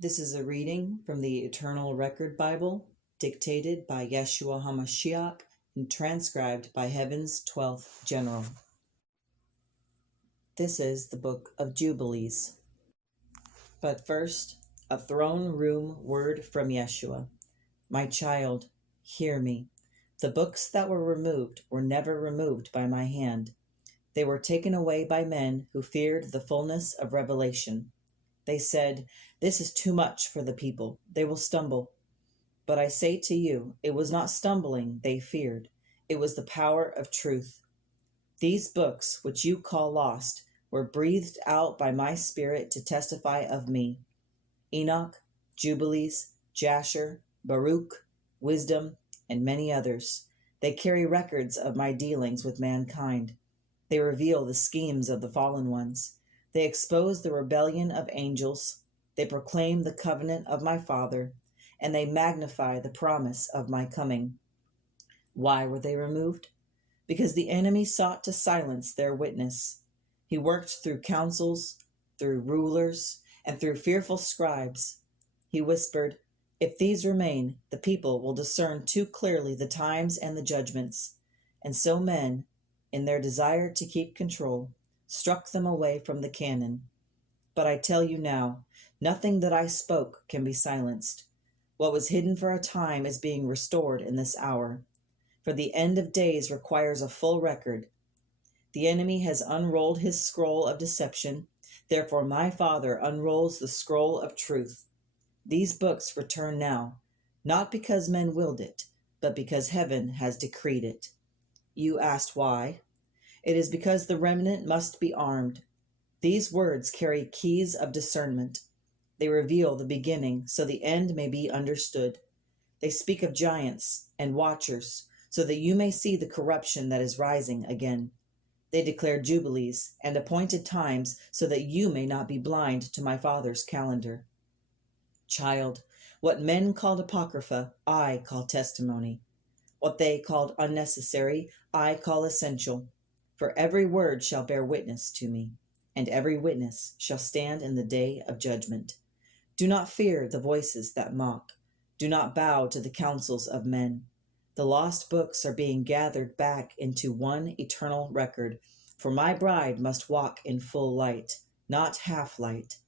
This is a reading from the Eternal Record Bible, dictated by Yeshua HaMashiac and transcribed by Heaven's 12th General. This is the Book of Jubilees. But first, a throne room word from Yeshua. My child, hear me. The books that were removed were never removed by my hand. They were taken away by men who feared the fullness of revelation. They said, "This is too much for the people. They will stumble." But I say to you, it was not stumbling they feared. It was the power of truth. These books, which you call lost, were breathed out by my Spirit to testify of me. Enoch, Jubilees, Jasher, Baruch, Wisdom, and many others. They carry records of my dealings with mankind. They reveal the schemes of the fallen ones. They expose the rebellion of angels. They proclaim the covenant of my Father, and they magnify the promise of my coming. Why were they removed? Because the enemy sought to silence their witness. He worked through councils, through rulers, and through fearful scribes. He whispered, "If these remain, the people will discern too clearly the times and the judgments." And so men, in their desire to keep control, struck them away from the canon. But I tell you now, nothing that I spoke can be silenced. What was hidden for a time is being restored in this hour. For the end of days requires a full record. The enemy has unrolled his scroll of deception. Therefore my Father unrolls the scroll of truth. These books return now, not because men willed it, but because heaven has decreed it. You asked why? It is because the remnant must be armed. These words carry keys of discernment. They reveal the beginning so the end may be understood. They speak of giants and watchers so that you may see the corruption that is rising again. They declare jubilees and appointed times so that you may not be blind to my Father's calendar. Child, what men called apocrypha, I call testimony. What they called unnecessary, I call essential. For every word shall bear witness to me, and every witness shall stand in the day of judgment. Do not fear the voices that mock. Do not bow to the counsels of men. The lost books are being gathered back into one eternal record, for my bride must walk in full light, not half light.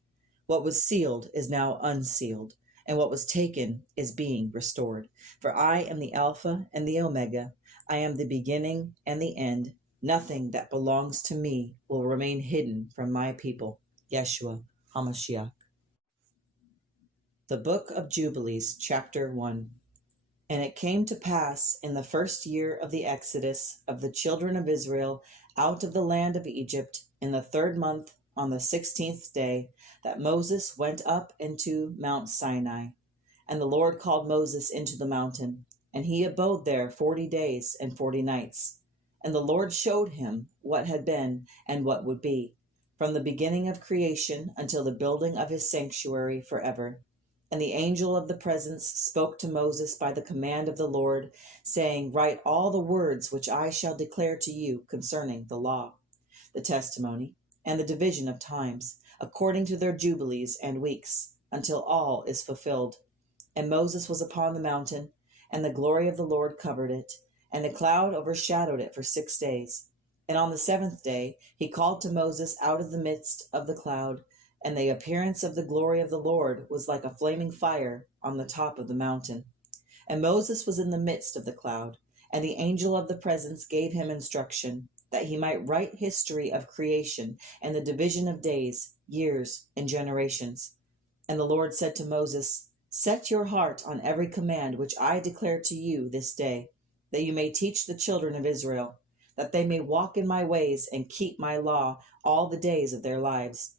What was sealed is now unsealed, and what was taken is being restored. For I am the Alpha and the Omega. I am the beginning and the end. Nothing that belongs to me will remain hidden from my people. Yeshua HaMashiac. The Book of Jubilees, Chapter 1. And it came to pass in the first year of the exodus of the children of Israel out of the land of Egypt, in the 3rd month, on the 16th day, that Moses went up into Mount Sinai. And the Lord called Moses into the mountain, and he abode there 40 days and 40 nights. And the Lord showed him what had been and what would be, from the beginning of creation until the building of his sanctuary forever. And the angel of the presence spoke to Moses by the command of the Lord, saying, Write all the words which I shall declare to you concerning the law, the testimony, and the division of times, according to their jubilees and weeks, until all is fulfilled. And Moses was upon the mountain, and the glory of the Lord covered it, and the cloud overshadowed it for 6 days. And on the 7th day he called to Moses out of the midst of the cloud, and the appearance of the glory of the Lord was like a flaming fire on the top of the mountain. And Moses was in the midst of the cloud, and the angel of the presence gave him instruction, that he might write history of creation and the division of days, years, and generations. And the Lord said to Moses, Set your heart on every command which I declare to you this day, that you may teach the children of Israel, that they may walk in my ways and keep my law all the days of their lives.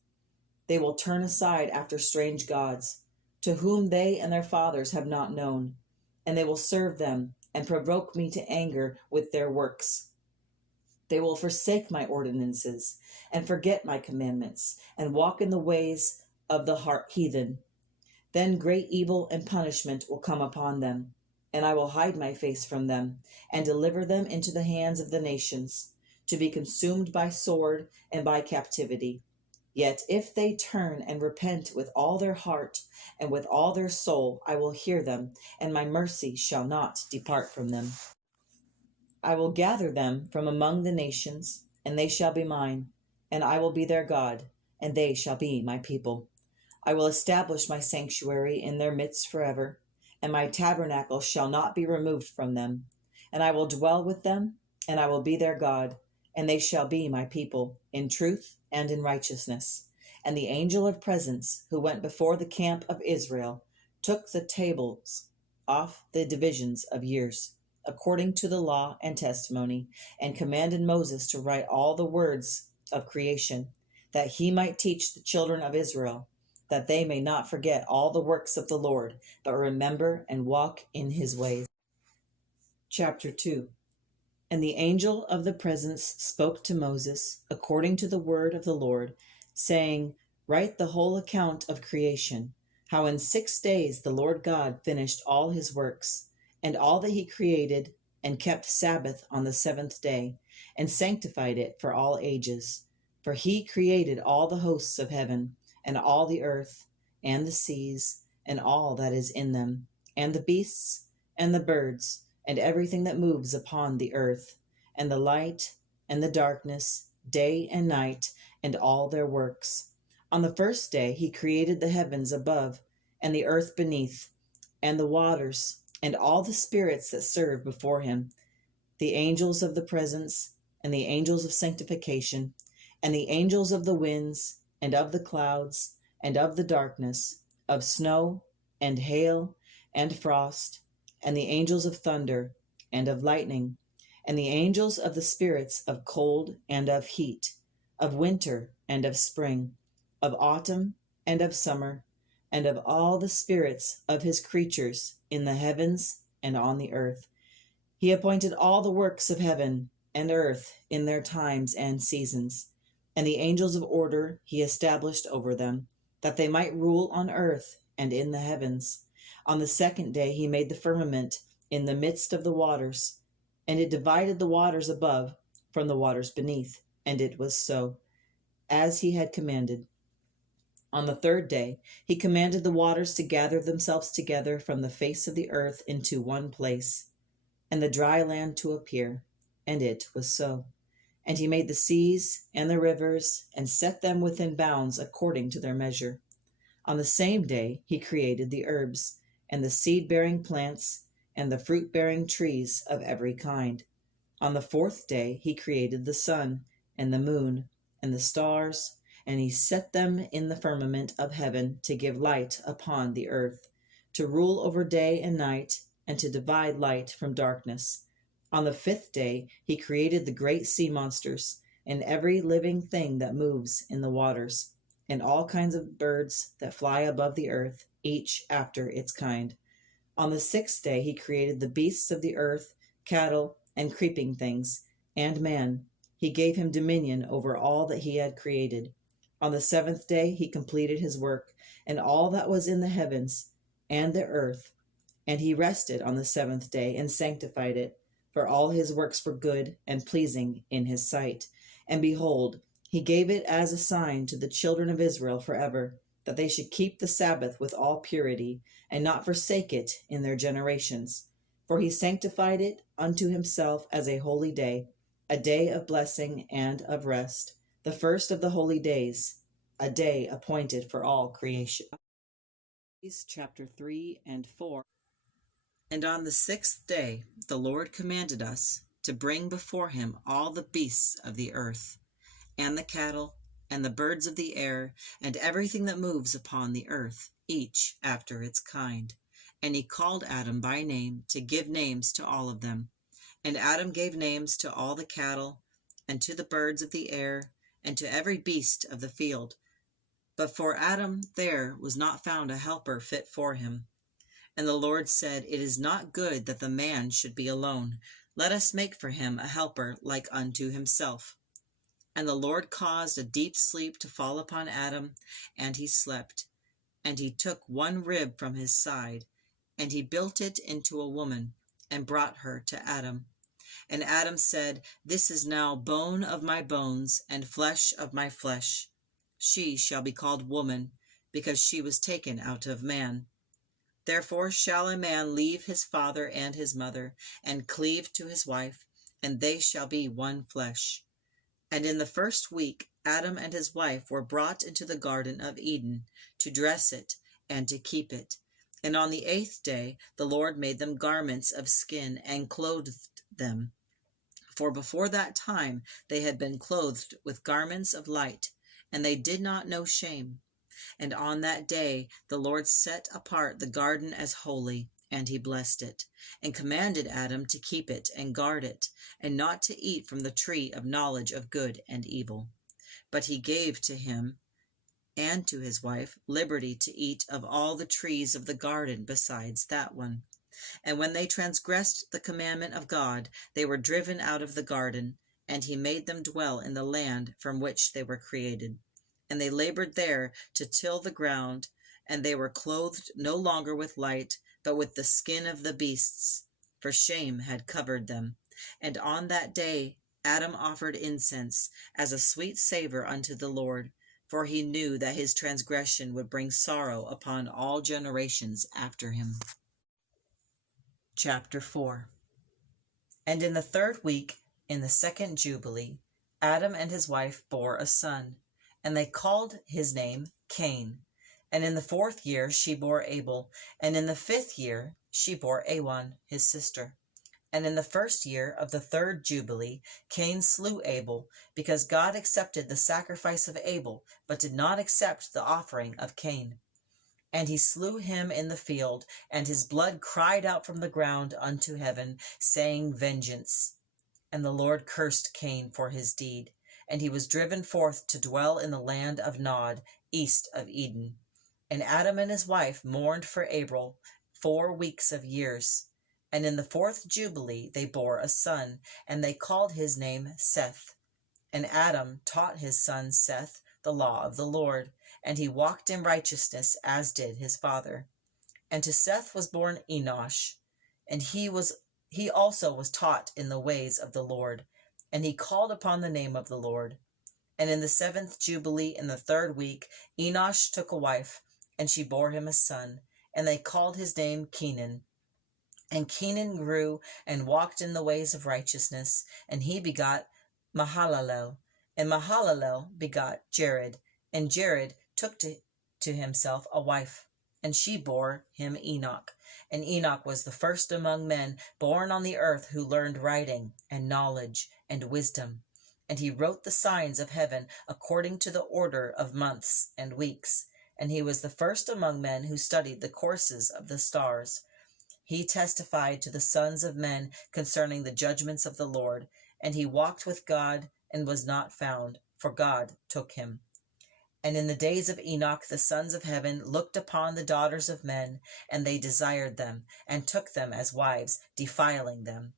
They will turn aside after strange gods, to whom they and their fathers have not known, and they will serve them and provoke me to anger with their works. They will forsake my ordinances and forget my commandments and walk in the ways of the heathen. Then great evil and punishment will come upon them, and I will hide my face from them and deliver them into the hands of the nations, to be consumed by sword and by captivity. Yet if they turn and repent with all their heart and with all their soul, I will hear them, and my mercy shall not depart from them. I will gather them from among the nations, and they shall be mine, and I will be their God, and they shall be my people. I will establish my sanctuary in their midst forever, and my tabernacle shall not be removed from them. And I will dwell with them, and I will be their God, and they shall be my people, in truth and in righteousness. And the angel of presence, who went before the camp of Israel, took the tables off the divisions of years, according to the law and testimony, and commanded Moses to write all the words of creation, that he might teach the children of Israel, that they may not forget all the works of the Lord, but remember and walk in his ways. Chapter 2. And the angel of the presence spoke to Moses according to the word of the Lord, saying, Write the whole account of creation, how in 6 days the Lord God finished all his works, and all that he created, and kept Sabbath on the 7th day, and sanctified it for all ages. For he created all the hosts of heaven, and all the earth, and the seas, and all that is in them, and the beasts, and the birds, and everything that moves upon the earth, and the light, and the darkness, day and night, and all their works. On the 1st day he created the heavens above, and the earth beneath, and the waters, and all the spirits that serve before him, the angels of the presence, and the angels of sanctification, and the angels of the winds, and of the clouds, and of the darkness, of snow, and hail, and frost, and the angels of thunder, and of lightning, and the angels of the spirits of cold and of heat, of winter and of spring, of autumn and of summer, and of all the spirits of his creatures in the heavens and on the earth. He appointed all the works of heaven and earth in their times and seasons, and the angels of order he established over them, that they might rule on earth and in the heavens. On the 2nd day he made the firmament in the midst of the waters, and it divided the waters above from the waters beneath, and it was so, as he had commanded. On the 3rd day he commanded the waters to gather themselves together from the face of the earth into one place, and the dry land to appear, and it was so. And he made the seas and the rivers, and set them within bounds according to their measure. On the same day he created the herbs, and the seed-bearing plants, and the fruit-bearing trees of every kind. On the 4th day he created the sun, and the moon, and the stars, and he set them in the firmament of heaven to give light upon the earth, to rule over day and night, and to divide light from darkness. On the 5th day he created the great sea monsters, and every living thing that moves in the waters, and all kinds of birds that fly above the earth, each after its kind. On the 6th day he created the beasts of the earth, cattle, and creeping things, and man. He gave him dominion over all that he had created. On the 7th day he completed his work, and all that was in the heavens and the earth. And he rested on the 7th day, and sanctified it, for all his works were good and pleasing in his sight. And behold, he gave it as a sign to the children of Israel forever, that they should keep the Sabbath with all purity, and not forsake it in their generations. For he sanctified it unto himself as a holy day, a day of blessing and of rest, the first of the holy days, a day appointed for all creation. Chapter 3 and 4. And on the 6th day the Lord commanded us to bring before him all the beasts of the earth, and the cattle, and the birds of the air, and everything that moves upon the earth, each after its kind. And he called Adam by name to give names to all of them. And Adam gave names to all the cattle, and to the birds of the air, and to every beast of the field. But for Adam there was not found a helper fit for him. And the Lord said, It is not good that the man should be alone. Let us make for him a helper like unto himself. And the Lord caused a deep sleep to fall upon Adam, and he slept. And he took one rib from his side, and he built it into a woman, and brought her to Adam. And Adam said, This is now bone of my bones, and flesh of my flesh. She shall be called woman, because she was taken out of man. Therefore shall a man leave his father and his mother, and cleave to his wife, and they shall be one flesh. And in the first week Adam and his wife were brought into the Garden of Eden, to dress it and to keep it. And on the 8th day the Lord made them garments of skin, and clothed them. For before that time they had been clothed with garments of light, and they did not know shame. And on that day the Lord set apart the garden as holy, and he blessed it, and commanded Adam to keep it and guard it, and not to eat from the tree of knowledge of good and evil. But he gave to him and to his wife liberty to eat of all the trees of the garden besides that one. And when they transgressed the commandment of God, they were driven out of the garden, and he made them dwell in the land from which they were created. And they labored there to till the ground, and they were clothed no longer with light, but with the skin of the beasts, for shame had covered them. And on that day Adam offered incense as a sweet savor unto the Lord, for he knew that his transgression would bring sorrow upon all generations after him. Chapter 4. And in the 3rd week, in the 2nd Jubilee, Adam and his wife bore a son, and they called his name Cain. And in the 4th year she bore Abel, and in the 5th year she bore Awan, his sister. And in the 1st year of the 3rd Jubilee Cain slew Abel, because God accepted the sacrifice of Abel, but did not accept the offering of Cain. And he slew him in the field, and his blood cried out from the ground unto heaven, saying, Vengeance. And the Lord cursed Cain for his deed, and he was driven forth to dwell in the land of Nod, east of Eden. And Adam and his wife mourned for Abel 4 weeks of years. And in the 4th Jubilee they bore a son, and they called his name Seth. And Adam taught his son Seth the law of the Lord, and he walked in righteousness as did his father. And to Seth was born Enosh, and he also was taught in the ways of the Lord, and he called upon the name of the Lord. And in the 7th Jubilee, in the 3rd week, Enosh took a wife, and she bore him a son, and they called his name Kenan. And Kenan grew and walked in the ways of righteousness, and he begot Mahalalel, and Mahalalel begot Jared, and Jared took to himself a wife, and she bore him Enoch. And Enoch was the first among men born on the earth who learned writing and knowledge and wisdom. And he wrote the signs of heaven according to the order of months and weeks. And he was the first among men who studied the courses of the stars. He testified to the sons of men concerning the judgments of the Lord, and he walked with God and was not found, for God took him. And in the days of Enoch the sons of heaven looked upon the daughters of men, and they desired them, and took them as wives, defiling them.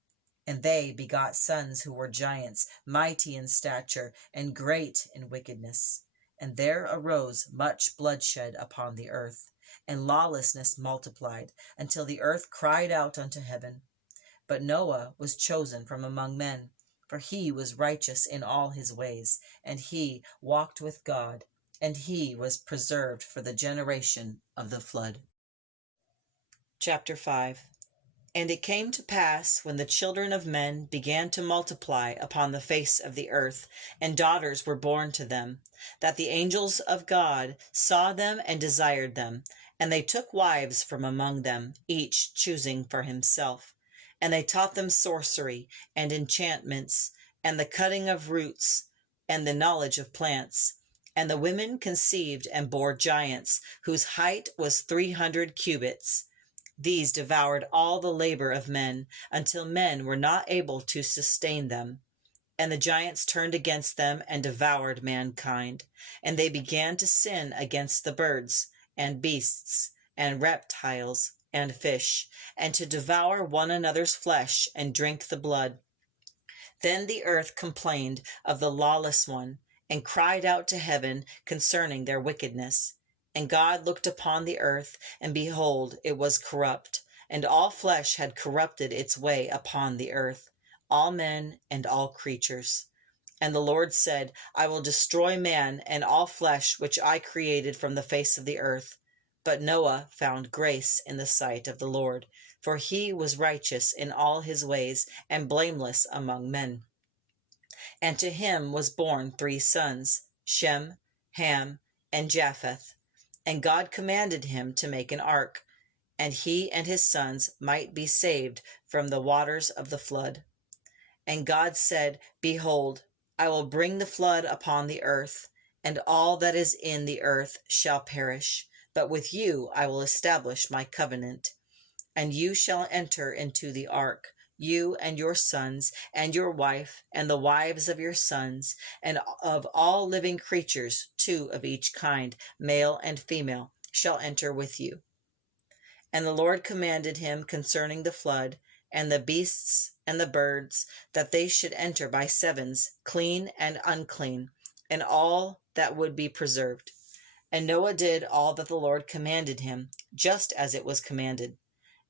And they begot sons who were giants, mighty in stature, and great in wickedness. And there arose much bloodshed upon the earth, and lawlessness multiplied, until the earth cried out unto heaven. But Noah was chosen from among men, for he was righteous in all his ways, and he walked with God, and he was preserved for the generation of the flood. Chapter 5. And it came to pass, when the children of men began to multiply upon the face of the earth, and daughters were born to them, that the angels of God saw them and desired them, and they took wives from among them, each choosing for himself. And they taught them sorcery, and enchantments, and the cutting of roots, and the knowledge of plants. And the women conceived and bore giants, whose height was 300 cubits. These devoured all the labor of men, until men were not able to sustain them. And the giants turned against them and devoured mankind. And they began to sin against the birds, and beasts, and reptiles, and fish, and to devour one another's flesh, and drink the blood. Then the earth complained of the lawless one, and cried out to heaven concerning their wickedness. And God looked upon the earth, and behold, it was corrupt, and all flesh had corrupted its way upon the earth, all men and all creatures. And the Lord said, I will destroy man and all flesh which I created from the face of the earth. But Noah found grace in the sight of the Lord, for he was righteous in all his ways and blameless among men. And to him was born 3 sons, Shem, Ham, and Japheth. And God commanded him to make an ark, and he and his sons might be saved from the waters of the flood. And God said, Behold, I will bring the flood upon the earth, and all that is in the earth shall perish. But with you I will establish my covenant. And you shall enter into the ark, you and your sons, and your wife, and the wives of your sons, and of all living creatures, 2 of each kind, male and female, shall enter with you. And the Lord commanded him concerning the flood, and the beasts and the birds, that they should enter by 7s, clean and unclean, and all that would be preserved. And Noah did all that the Lord commanded him, just as it was commanded.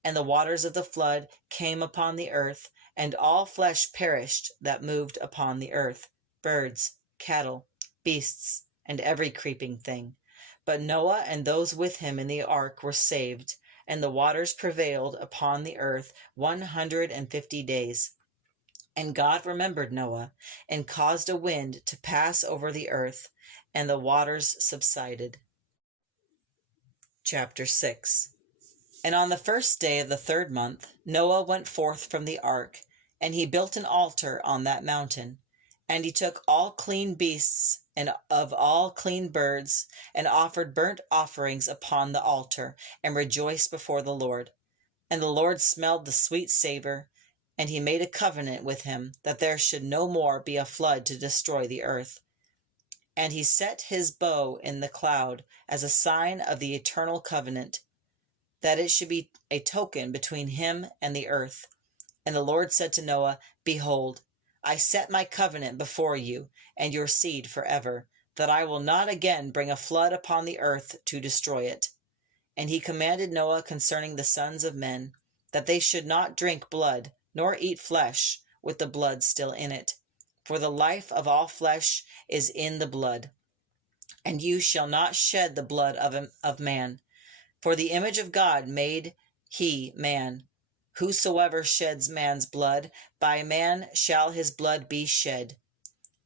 And the waters of the flood came upon the earth, and all flesh perished that moved upon the earth, birds, cattle, beasts, and every creeping thing. But Noah and those with him in the ark were saved, and the waters prevailed upon the earth 150 days. And God remembered Noah, and caused a wind to pass over the earth, and the waters subsided. Chapter 6. And on the 1st day of the 3rd month, Noah went forth from the ark, and he built an altar on that mountain. And he took all clean beasts and of all clean birds, and offered burnt offerings upon the altar, and rejoiced before the Lord. And the Lord smelled the sweet savor, and he made a covenant with him, that there should no more be a flood to destroy the earth. And he set his bow in the cloud as a sign of the eternal covenant, that it should be a token between him and the earth. And the Lord said to Noah, Behold, I set my covenant before you and your seed forever, that I will not again bring a flood upon the earth to destroy it. And he commanded Noah concerning the sons of men, that they should not drink blood, nor eat flesh with the blood still in it. For the life of all flesh is in the blood. And you shall not shed the blood of man. For the image of God made he man. Whosoever sheds man's blood, by man shall his blood be shed.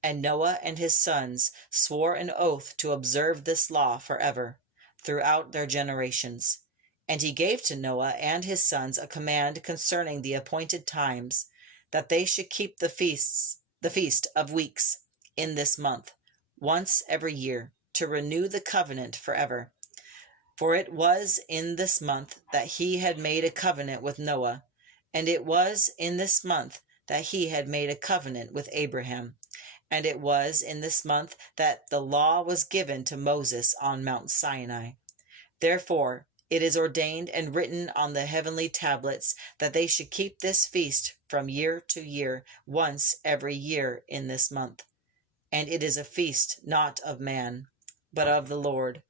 And Noah and his sons swore an oath to observe this law forever, throughout their generations. And he gave to Noah and his sons a command concerning the appointed times, that they should keep the feast of weeks in this month, once every year, to renew the covenant forever. For it was in this month that he had made a covenant with Noah, and it was in this month that he had made a covenant with Abraham, and it was in this month that the law was given to Moses on Mount Sinai. Therefore it is ordained and written on the heavenly tablets that they should keep this feast from year to year, once every year in this month. And it is a feast not of man, but of the Lord.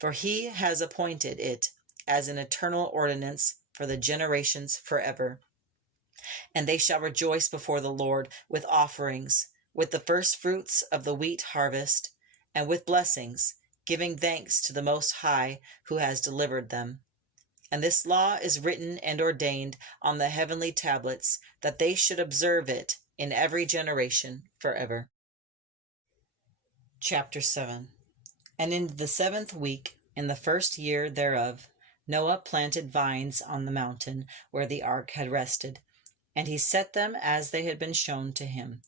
For he has appointed it as an eternal ordinance for the generations forever. And they shall rejoice before the Lord with offerings, with the first fruits of the wheat harvest, and with blessings, giving thanks to the Most High who has delivered them. And this law is written and ordained on the heavenly tablets, that they should observe it in every generation forever. Chapter 7. And in the 7th week, in the 1st year thereof, Noah planted vines on the mountain where the ark had rested, and he set them as they had been shown to him.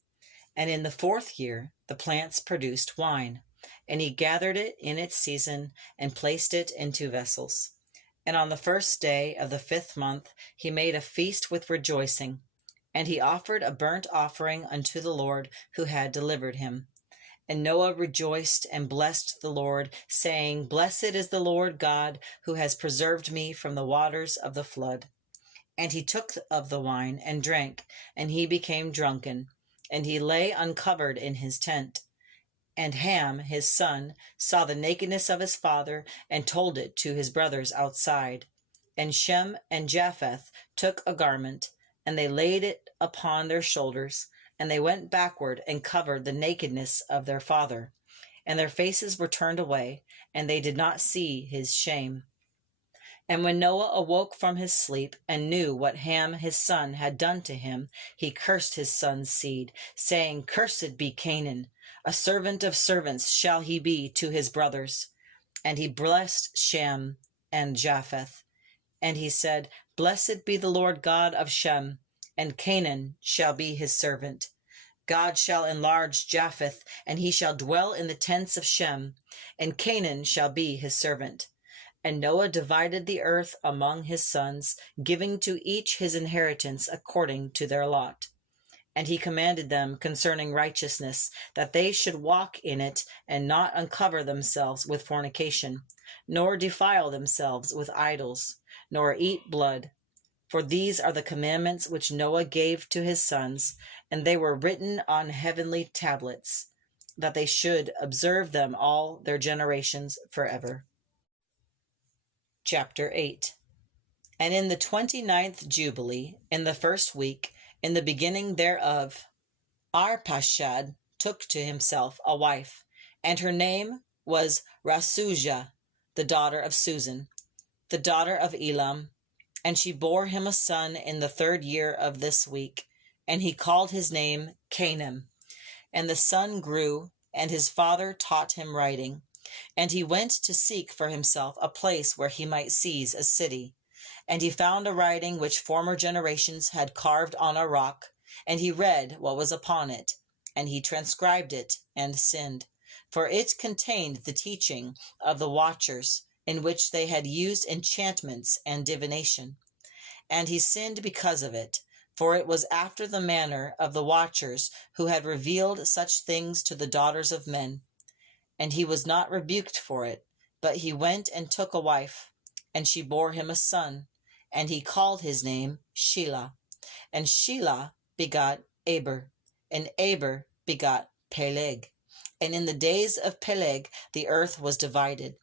And in the 4th year the plants produced wine, and he gathered it in its season and placed it into vessels. And on the 1st day of the 5th month he made a feast with rejoicing, and he offered a burnt offering unto the Lord who had delivered him. And Noah rejoiced and blessed the Lord, saying, Blessed is the Lord God, who has preserved me from the waters of the flood. And he took of the wine and drank, and he became drunken, and he lay uncovered in his tent. And Ham, his son, saw the nakedness of his father, and told it to his brothers outside. And Shem and Japheth took a garment, and they laid it upon their shoulders, and they went backward and covered the nakedness of their father, and their faces were turned away, and they did not see his shame. And when Noah awoke from his sleep and knew what Ham his son had done to him, he cursed his son's seed, saying, Cursed be Canaan, a servant of servants shall he be to his brothers. And he blessed Shem and Japheth. And he said, Blessed be the Lord God of Shem, and Canaan shall be his servant. God shall enlarge Japheth, and he shall dwell in the tents of Shem, and Canaan shall be his servant. And Noah divided the earth among his sons, giving to each his inheritance according to their lot. And he commanded them concerning righteousness, that they should walk in it, and not uncover themselves with fornication, nor defile themselves with idols, nor eat blood. For these are the commandments which Noah gave to his sons, and they were written on heavenly tablets, that they should observe them all their generations forever. Chapter 8. And in the 29th Jubilee, in the first week, in the beginning thereof, Arpachshad took to himself a wife, and her name was Rasujah, the daughter of Susan, the daughter of Elam. And she bore him a son in the 3rd year of this week, and he called his name Canaan. And the son grew, and his father taught him writing. And he went to seek for himself a place where he might seize a city. And he found a writing which former generations had carved on a rock, and he read what was upon it, and he transcribed it, and sinned. For it contained the teaching of the watchers, in which they had used enchantments and divination. And he sinned because of it, for it was after the manner of the watchers who had revealed such things to the daughters of men. And he was not rebuked for it, but he went and took a wife, and she bore him a son, and he called his name Shelah. And Shelah begot Eber, and Eber begot Peleg. And in the days of Peleg the earth was divided.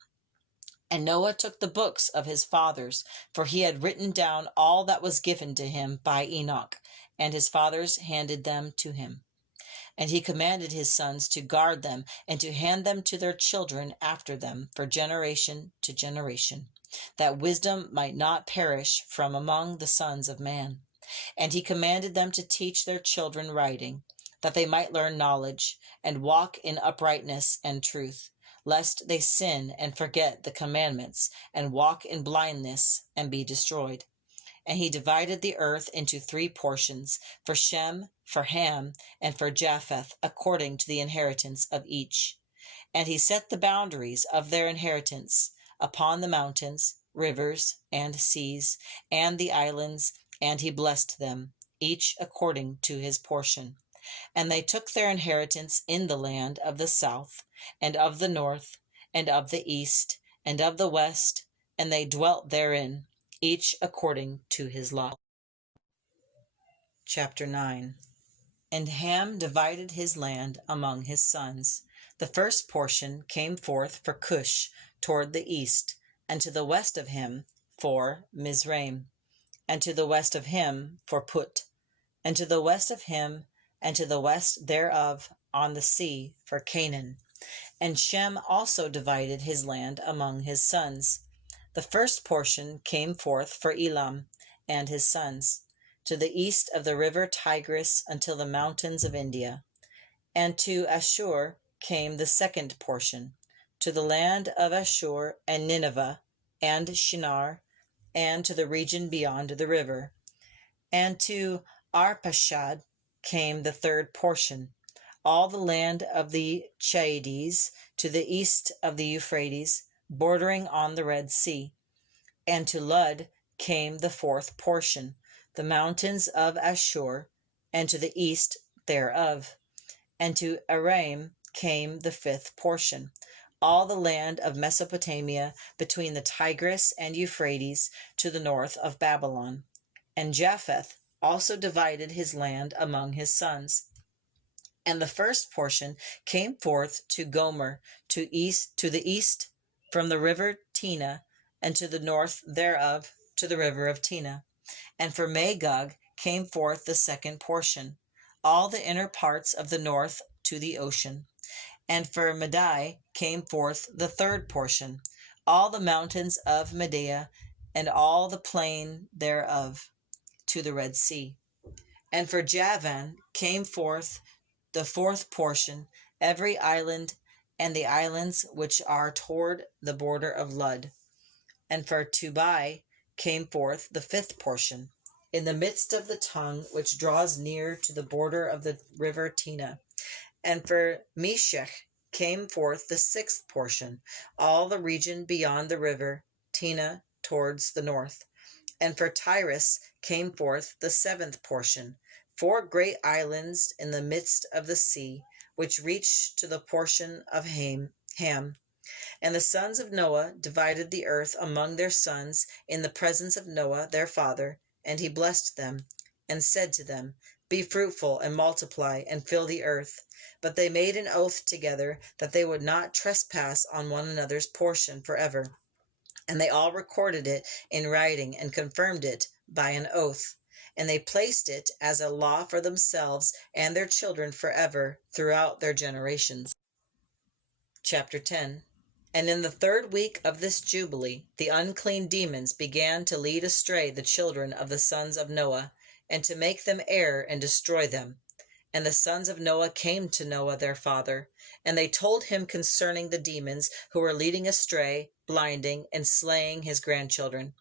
And Noah took the books of his fathers, for he had written down all that was given to him by Enoch, and his fathers handed them to him. And he commanded his sons to guard them, and to hand them to their children after them for generation to generation, that wisdom might not perish from among the sons of man. And he commanded them to teach their children writing, that they might learn knowledge, and walk in uprightness and truth, lest they sin and forget the commandments, and walk in blindness and be destroyed. And he divided the earth into 3 portions, for Shem, for Ham, and for Japheth, according to the inheritance of each. And he set the boundaries of their inheritance upon the mountains, rivers, and seas, and the islands, and he blessed them, each according to his portion. And they took their inheritance in the land of the south, and of the north, and of the east, and of the west, and they dwelt therein, each according to his lot. Chapter 9. And Ham divided his land among his sons. The first portion came forth for Cush toward the east, and to the west of him for Mizraim, and to the west of him for Put, and to the west of him, and to the west thereof on the sea for Canaan. And Shem also divided his land among his sons. The first portion came forth for Elam and his sons, to the east of the river Tigris until the mountains of India. And to Ashur came the second portion, to the land of Ashur and Nineveh and Shinar, and to the region beyond the river. And to Arpachshad came the third portion, all the land of the Chades to the east of the Euphrates, bordering on the Red Sea. And to Lud came the fourth portion, the mountains of Ashur, and to the east thereof. And to Aram came the 5th portion, all the land of Mesopotamia between the Tigris and Euphrates to the north of Babylon. And Japheth also divided his land among his sons. And the first portion came forth to Gomer, to the east from the river Tina, and to the north thereof to the river of Tina. And for Magog came forth the second portion, all the inner parts of the north to the ocean. And for Media came forth the third portion, all the mountains of Media, and all the plain thereof, to the Red Sea. And for Javan came forth the fourth portion, every island, and the islands which are toward the border of Lud. And for Tubai came forth the fifth portion, in the midst of the tongue which draws near to the border of the river Tina. And for Meshech came forth the sixth portion, all the region beyond the river Tina towards the north. And for Tyrus came forth the seventh portion, 4 great islands in the midst of the sea, which reach to the portion of Ham. And the sons of Noah divided the earth among their sons in the presence of Noah their father, and he blessed them, and said to them, Be fruitful, and multiply, and fill the earth. But they made an oath together that they would not trespass on one another's portion forever. And they all recorded it in writing, and confirmed it by an oath. And they placed it as a law for themselves and their children forever throughout their generations. Chapter 10. And in the 3rd week of this Jubilee, the unclean demons began to lead astray the children of the sons of Noah, and to make them err and destroy them. And the sons of Noah came to Noah their father, and they told him concerning the demons who were leading astray, blinding, and slaying his grandchildren.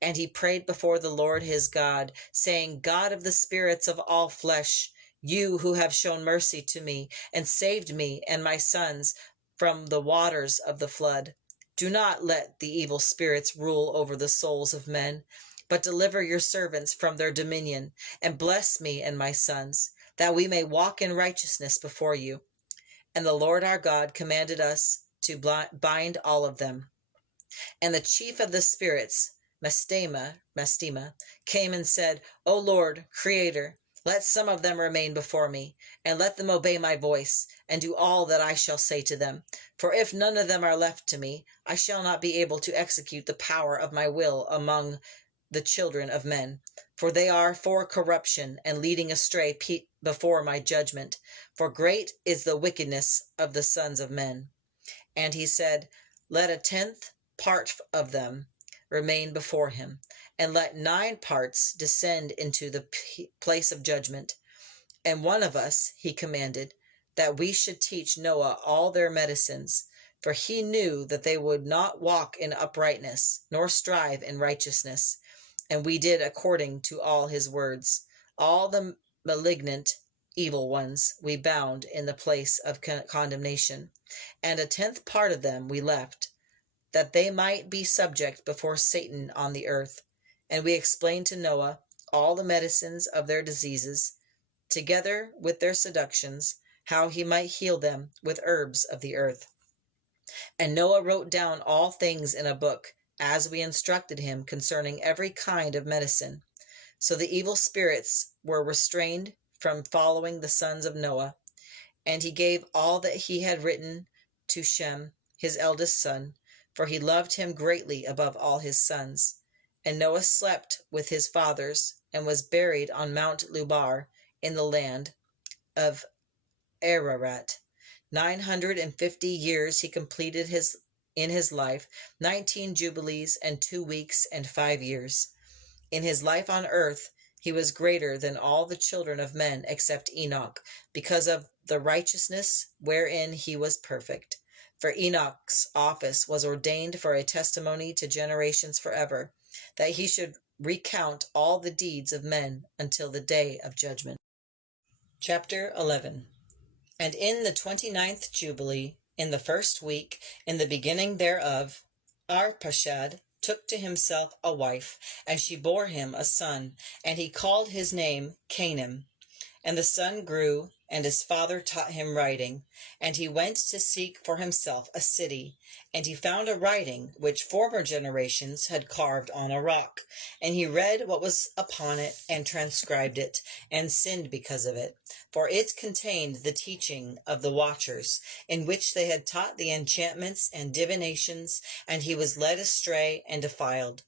And he prayed before the Lord his God, saying, God of the spirits of all flesh, you who have shown mercy to me, and saved me and my sons from the waters of the flood, do not let the evil spirits rule over the souls of men, but deliver your servants from their dominion, and bless me and my sons, that we may walk in righteousness before you. And the Lord our God commanded us to bind all of them. And the chief of the spirits, Mastema, came and said, O Lord, Creator, let some of them remain before me, and let them obey my voice, and do all that I shall say to them. For if none of them are left to me, I shall not be able to execute the power of my will among the children of men. For they are for corruption, and leading astray before my judgment. For great is the wickedness of the sons of men. And he said, Let 1/10 part of them remain before him, and let 9 parts descend into the place of judgment. And one of us, he commanded, that we should teach Noah all their medicines, for he knew that they would not walk in uprightness, nor strive in righteousness. And we did according to all his words. All the malignant evil ones we bound in the place of condemnation, and 1/10 part of them we left, that they might be subject before Satan on the earth. And we explained to Noah all the medicines of their diseases, together with their seductions, how he might heal them with herbs of the earth. And Noah wrote down all things in a book, as we instructed him concerning every kind of medicine. So the evil spirits were restrained from following the sons of Noah. And he gave all that he had written to Shem, his eldest son, for he loved him greatly above all his sons. And Noah slept with his fathers, and was buried on Mount Lubar in the land of Ararat. 950 years he completed in his life, 19 jubilees and 2 weeks and 5 years. In his life on earth he was greater than all the children of men except Enoch, because of the righteousness wherein he was perfect. For Enoch's office was ordained for a testimony to generations forever, that he should recount all the deeds of men until the day of judgment. Chapter 11. And in the 29th Jubilee, in the 1st week, in the beginning thereof, Arpachshad took to himself a wife, and she bore him a son, and he called his name Canaan. And the son grew, and his father taught him writing. And he went to seek for himself a city. And he found a writing which former generations had carved on a rock. And he read what was upon it, and transcribed it, and sinned because of it. For it contained the teaching of the watchers, in which they had taught the enchantments and divinations, and he was led astray and defiled.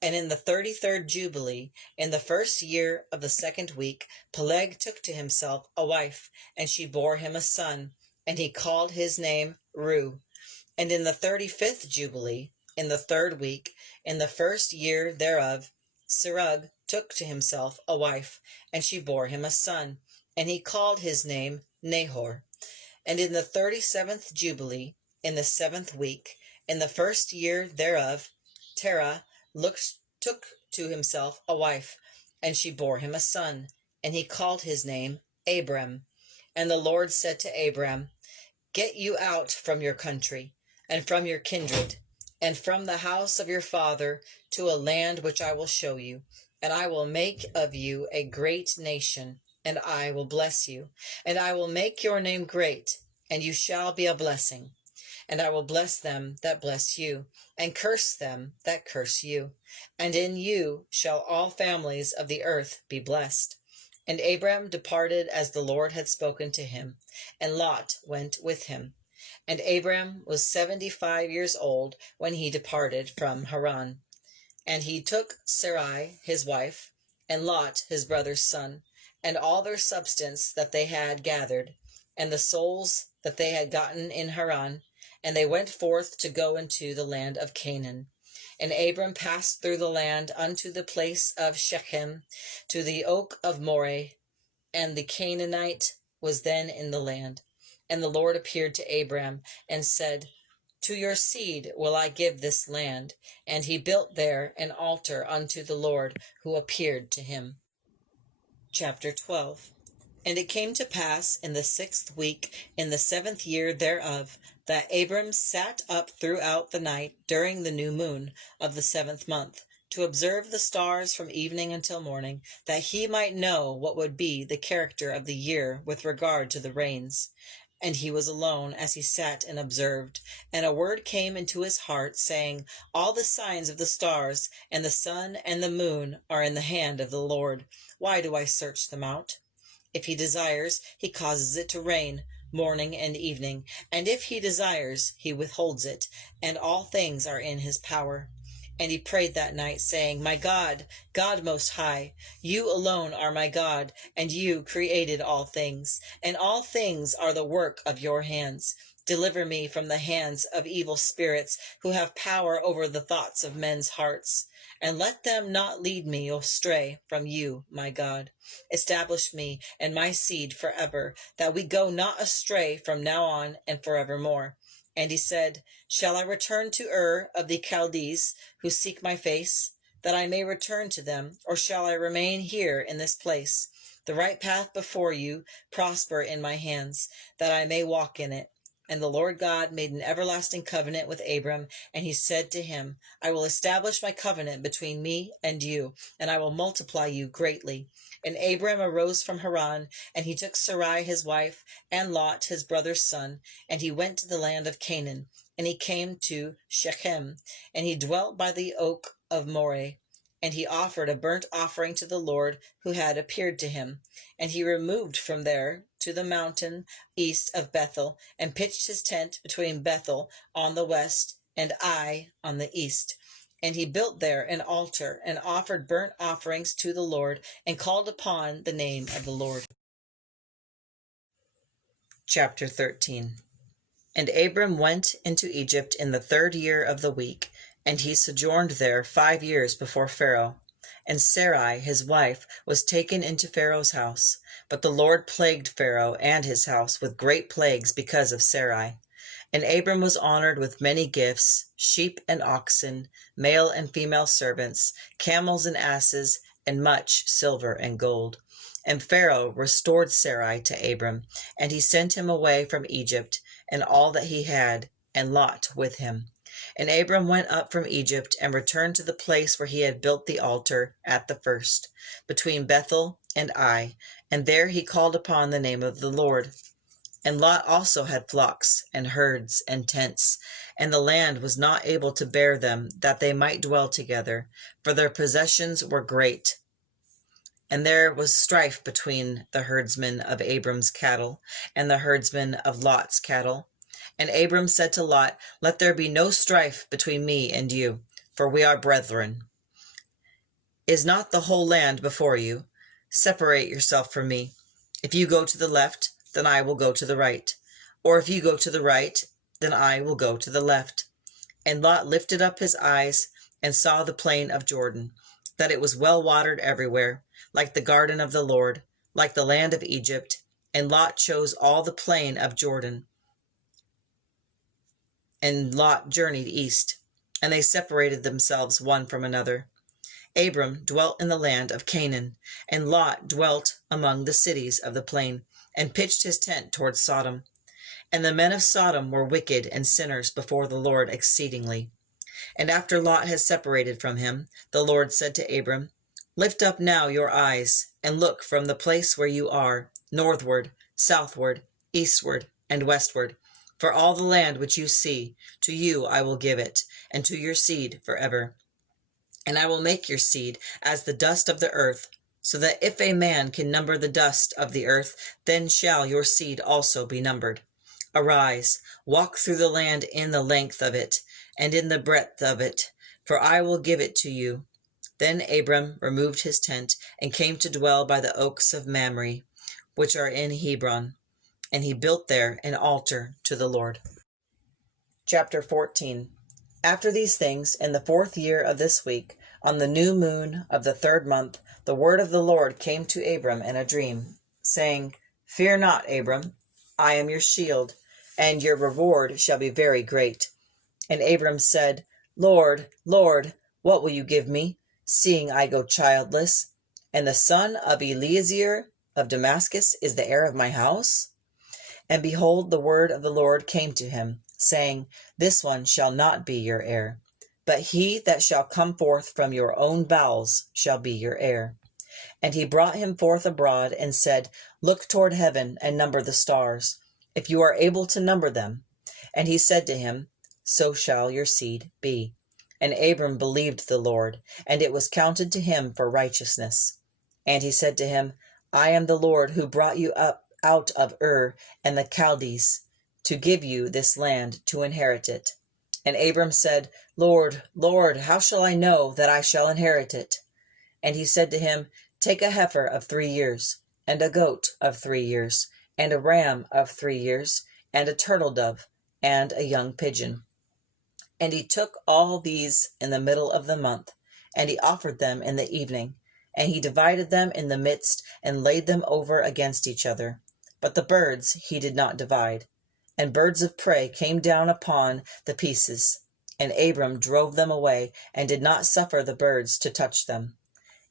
And in the 33rd Jubilee, in the first year of the second week, Peleg took to himself a wife, and she bore him a son, and he called his name Ru. And in the 35th Jubilee, in the third week, in the first year thereof, Serug took to himself a wife, and she bore him a son, and he called his name Nahor. And in the 37th Jubilee, in the 7th week, in the first year thereof, Terah took to himself a wife, and she bore him a son, and he called his name Abram. And the Lord said to Abram, Get you out from your country, and from your kindred, and from the house of your father, to a land which I will show you, and I will make of you a great nation, and I will bless you, and I will make your name great, and you shall be a blessing. And I will bless them that bless you, and curse them that curse you. And in you shall all families of the earth be blessed. And Abram departed as the Lord had spoken to him, and Lot went with him. And Abram was 75 years old when he departed from Haran. And he took Sarai his wife, and Lot his brother's son, and all their substance that they had gathered, and the souls that they had gotten in Haran, and they went forth to go into the land of Canaan. And Abram passed through the land unto the place of Shechem, to the oak of Moreh, and the Canaanite was then in the land. And the Lord appeared to Abram, and said, To your seed will I give this land. And he built there an altar unto the Lord, who appeared to him. Chapter 12. And it came to pass in the 6th week, in the 7th year thereof, that Abram sat up throughout the night during the new moon of the 7th month, to observe the stars from evening until morning, that he might know what would be the character of the year with regard to the rains. And he was alone as he sat and observed. And a word came into his heart, saying, All the signs of the stars, and the sun, and the moon are in the hand of the Lord. Why do I search them out? If he desires, he causes it to rain, morning and evening. And if he desires, he withholds it. And all things are in his power. And he prayed that night, saying, My God, God most high, you alone are my God, and you created all things, and all things are the work of your hands. Deliver me from the hands of evil spirits, who have power over the thoughts of men's hearts. And let them not lead me astray from you, my God. Establish me and my seed forever, that we go not astray from now on and forevermore. And he said, Shall I return to Ur of the Chaldees, who seek my face, that I may return to them, or shall I remain here in this place? The right path before you prosper in my hands, that I may walk in it. And the Lord God made an everlasting covenant with Abram, and he said to him, I will establish my covenant between me and you, and I will multiply you greatly. And Abram arose from Haran, and he took Sarai his wife, and Lot his brother's son, and he went to the land of Canaan. And he came to Shechem, and he dwelt by the oak of Moreh. And he offered a burnt offering to the Lord, who had appeared to him. And he removed from there to the mountain east of Bethel, and pitched his tent between Bethel on the west and Ai on the east. And he built there an altar, and offered burnt offerings to the Lord, and called upon the name of the Lord. Chapter 13. And Abram went into Egypt in the 3rd year of the week, and he sojourned there 5 years before Pharaoh. And Sarai his wife was taken into Pharaoh's house. But the Lord plagued Pharaoh and his house with great plagues because of Sarai. And Abram was honored with many gifts, sheep and oxen, male and female servants, camels and asses, and much silver and gold. And Pharaoh restored Sarai to Abram, and he sent him away from Egypt, and all that he had, and Lot with him. And Abram went up from Egypt, and returned to the place where he had built the altar at the first, between Bethel and Ai, and there he called upon the name of the Lord. And Lot also had flocks, and herds, and tents, and the land was not able to bear them, that they might dwell together, for their possessions were great. And there was strife between the herdsmen of Abram's cattle, and the herdsmen of Lot's cattle. And Abram said to Lot, Let there be no strife between me and you, for we are brethren. Is not the whole land before you? Separate yourself from me. If you go to the left, then I will go to the right. Or if you go to the right, then I will go to the left. And Lot lifted up his eyes and saw the plain of Jordan, that it was well watered everywhere, like the garden of the Lord, like the land of Egypt. And Lot chose all the plain of Jordan. And Lot journeyed east, and they separated themselves one from another. Abram dwelt in the land of Canaan, and Lot dwelt among the cities of the plain, and pitched his tent towards Sodom. And the men of Sodom were wicked and sinners before the Lord exceedingly. And after Lot had separated from him, the Lord said to Abram, Lift up now your eyes, and look from the place where you are, northward, southward, eastward, and westward. For all the land which you see, to you I will give it, and to your seed forever. And I will make your seed as the dust of the earth, so that if a man can number the dust of the earth, then shall your seed also be numbered. Arise, walk through the land in the length of it, and in the breadth of it, for I will give it to you. Then Abram removed his tent, and came to dwell by the oaks of Mamre, which are in Hebron. And he built there an altar to the Lord. Chapter 14. After these things, in the 4th year of this week, on the new moon of the 3rd month, the word of the Lord came to Abram in a dream, saying, Fear not, Abram, I am your shield, and your reward shall be very great. And Abram said, Lord, Lord, what will you give me, seeing I go childless, and the son of Eliezer of Damascus is the heir of my house? And behold, the word of the Lord came to him, saying, This one shall not be your heir, but he that shall come forth from your own bowels shall be your heir. And he brought him forth abroad, and said, Look toward heaven, and number the stars, if you are able to number them. And he said to him, So shall your seed be. And Abram believed the Lord, and it was counted to him for righteousness. And he said to him, I am the Lord who brought you up out of Ur and the Chaldees, to give you this land to inherit it. And Abram said, Lord, Lord, how shall I know that I shall inherit it? And he said to him, Take a heifer of 3 years, and a goat of 3 years, and a ram of 3 years, and a turtle dove, and a young pigeon. And he took all these in the middle of the month, and he offered them in the evening. And he divided them in the midst, and laid them over against each other. But the birds he did not divide. And birds of prey came down upon the pieces. And Abram drove them away, and did not suffer the birds to touch them.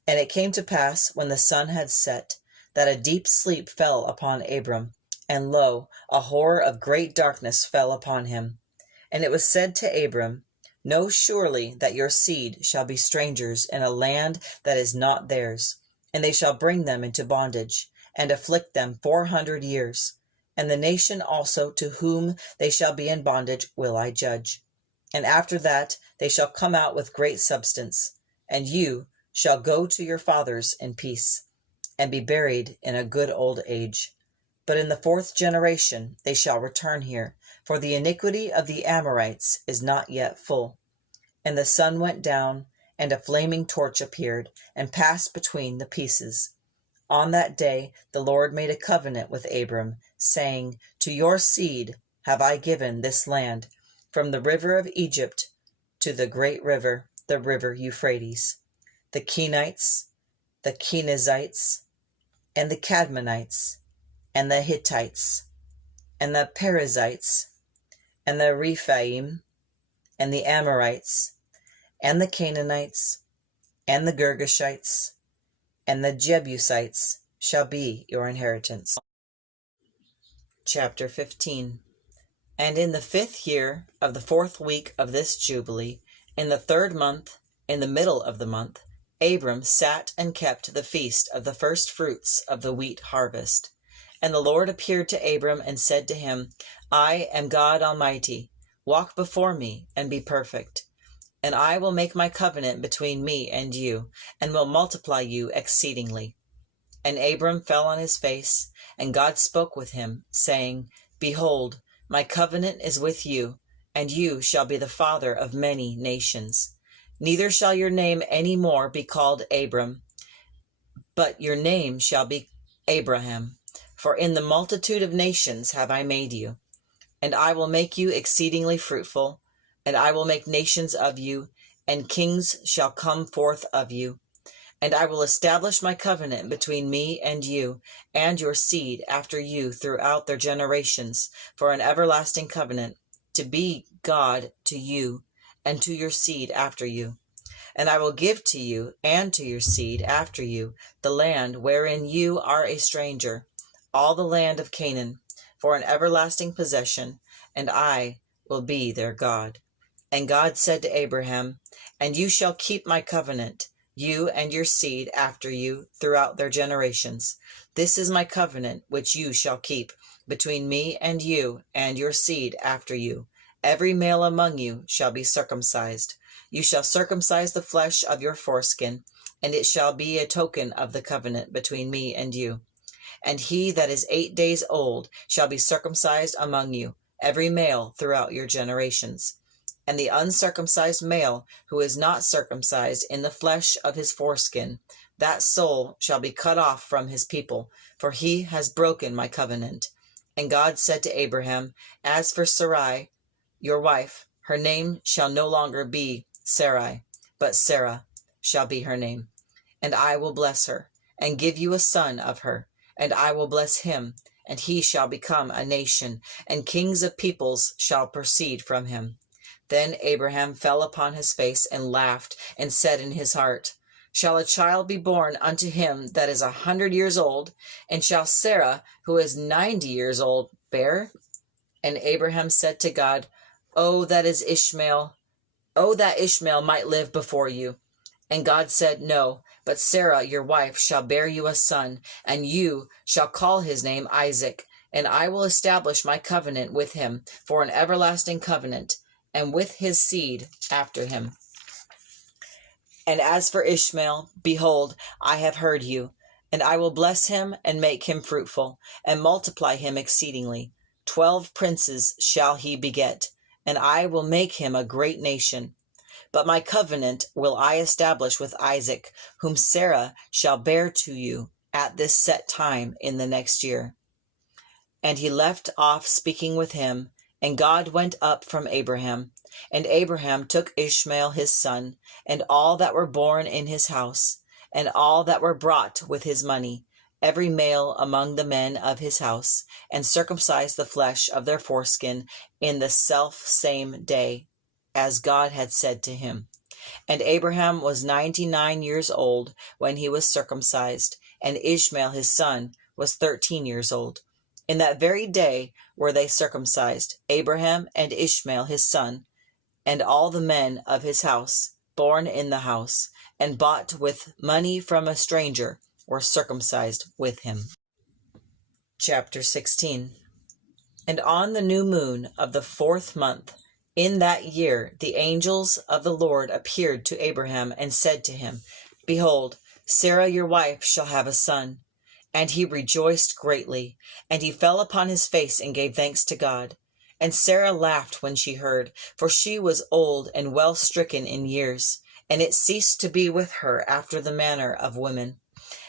And it came to pass, when the sun had set, that a deep sleep fell upon Abram. And lo, a horror of great darkness fell upon him. And it was said to Abram, Know surely that your seed shall be strangers in a land that is not theirs, and they shall bring them into bondage, and afflict them 400 years. And the nation also to whom they shall be in bondage will I judge. And after that they shall come out with great substance, and you shall go to your fathers in peace, and be buried in a good old age. But in the 4th generation they shall return here, for the iniquity of the Amorites is not yet full. And the sun went down, and a flaming torch appeared, and passed between the pieces. On that day the Lord made a covenant with Abram, saying, To your seed have I given this land, from the river of Egypt to the great river, the river Euphrates, the Kenites, the Kenizzites, and the Cadmonites, and the Hittites, and the Perizzites, and the Rephaim, and the Amorites, and the Canaanites, and the Girgashites, and the Jebusites shall be your inheritance. Chapter 15. And in the 5th year of the 4th week of this Jubilee, in the 3rd month, in the middle of the month, Abram sat and kept the feast of the first fruits of the wheat harvest. And the Lord appeared to Abram and said to him, I am God Almighty. Walk before me and be perfect. And I will make my covenant between me and you, and will multiply you exceedingly. And Abram fell on his face, and God spoke with him, saying, Behold, my covenant is with you, and you shall be the father of many nations. Neither shall your name any more be called Abram, but your name shall be Abraham. For in the multitude of nations have I made you. And I will make you exceedingly fruitful, and I will make nations of you, and kings shall come forth of you. And I will establish my covenant between me and you, and your seed after you throughout their generations, for an everlasting covenant, to be God to you, and to your seed after you. And I will give to you, and to your seed after you, the land wherein you are a stranger, all the land of Canaan, for an everlasting possession, and I will be their God. And God said to Abraham, And you shall keep my covenant, you and your seed after you throughout their generations. This is my covenant which you shall keep between me and you and your seed after you. Every male among you shall be circumcised. You shall circumcise the flesh of your foreskin, and it shall be a token of the covenant between me and you. And he that is 8 days old shall be circumcised among you, every male throughout your generations. And the uncircumcised male who is not circumcised in the flesh of his foreskin, that soul shall be cut off from his people, for he has broken my covenant. And God said to Abraham, As for Sarai, your wife, her name shall no longer be Sarai, but Sarah shall be her name. And I will bless her, and give you a son of her. And I will bless him, and he shall become a nation, and kings of peoples shall proceed from him. Then Abraham fell upon his face and laughed, and said in his heart, Shall a child be born unto him that is 100 years old? And shall Sarah, who is 90 years old, bear? And Abraham said to God, Oh, that Ishmael might live before you. And God said, No, but Sarah your wife shall bear you a son, and you shall call his name Isaac. And I will establish my covenant with him for an everlasting covenant, and with his seed after him. And as for Ishmael, behold, I have heard you, and I will bless him and make him fruitful, and multiply him exceedingly. 12 princes shall he beget, and I will make him a great nation. But my covenant will I establish with Isaac, whom Sarah shall bear to you at this set time in the next year. And he left off speaking with him, and God went up from Abraham. And Abraham took Ishmael his son, and all that were born in his house, and all that were brought with his money, every male among the men of his house, and circumcised the flesh of their foreskin in the selfsame day, as God had said to him. And Abraham was 99 years old when he was circumcised, and Ishmael his son was 13 years old. In that very day were they circumcised, Abraham and Ishmael his son, and all the men of his house, born in the house, and bought with money from a stranger, were circumcised with him. Chapter 16. And on the new moon of the 4th month, in that year, the angels of the Lord appeared to Abraham and said to him, Behold, Sarah your wife shall have a son. And he rejoiced greatly, and he fell upon his face and gave thanks to God. And Sarah laughed when she heard, for she was old and well stricken in years, and it ceased to be with her after the manner of women.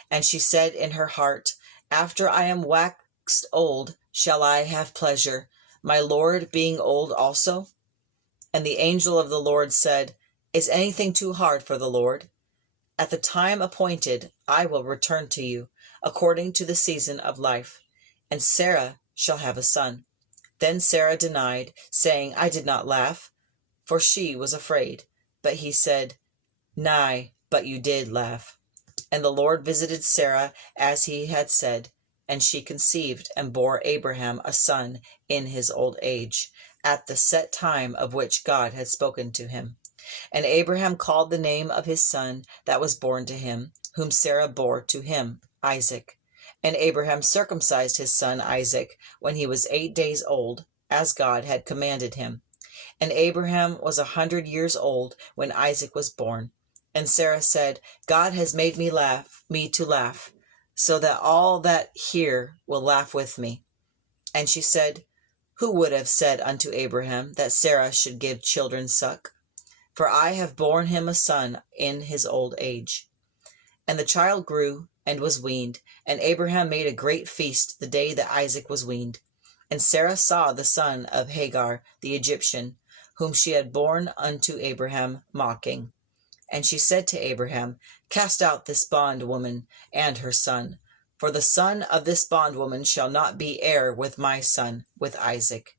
And she said in her heart, After I am waxed old, shall I have pleasure, my Lord being old also? And the angel of the Lord said, Is anything too hard for the Lord? At the time appointed, I will return to you, according to the season of life, and Sarah shall have a son. Then Sarah denied, saying, I did not laugh, for she was afraid. But he said, Nay, but you did laugh. And the Lord visited Sarah as he had said, and she conceived and bore Abraham a son in his old age, at the set time of which God had spoken to him. And Abraham called the name of his son that was born to him, whom Sarah bore to him, Isaac. And Abraham circumcised his son Isaac when he was 8 days old, as God had commanded him. And Abraham was 100 years old when Isaac was born. And Sarah said, God has made me to laugh, so that all that hear will laugh with me. And she said, Who would have said unto Abraham that Sarah should give children suck? for I have borne him a son in his old age. And the child grew and was weaned, and Abraham made a great feast the day that Isaac was weaned. And Sarah saw the son of Hagar the Egyptian, whom she had borne unto Abraham, mocking. And she said to Abraham, Cast out this bondwoman and her son, for the son of this bondwoman shall not be heir with my son, with Isaac.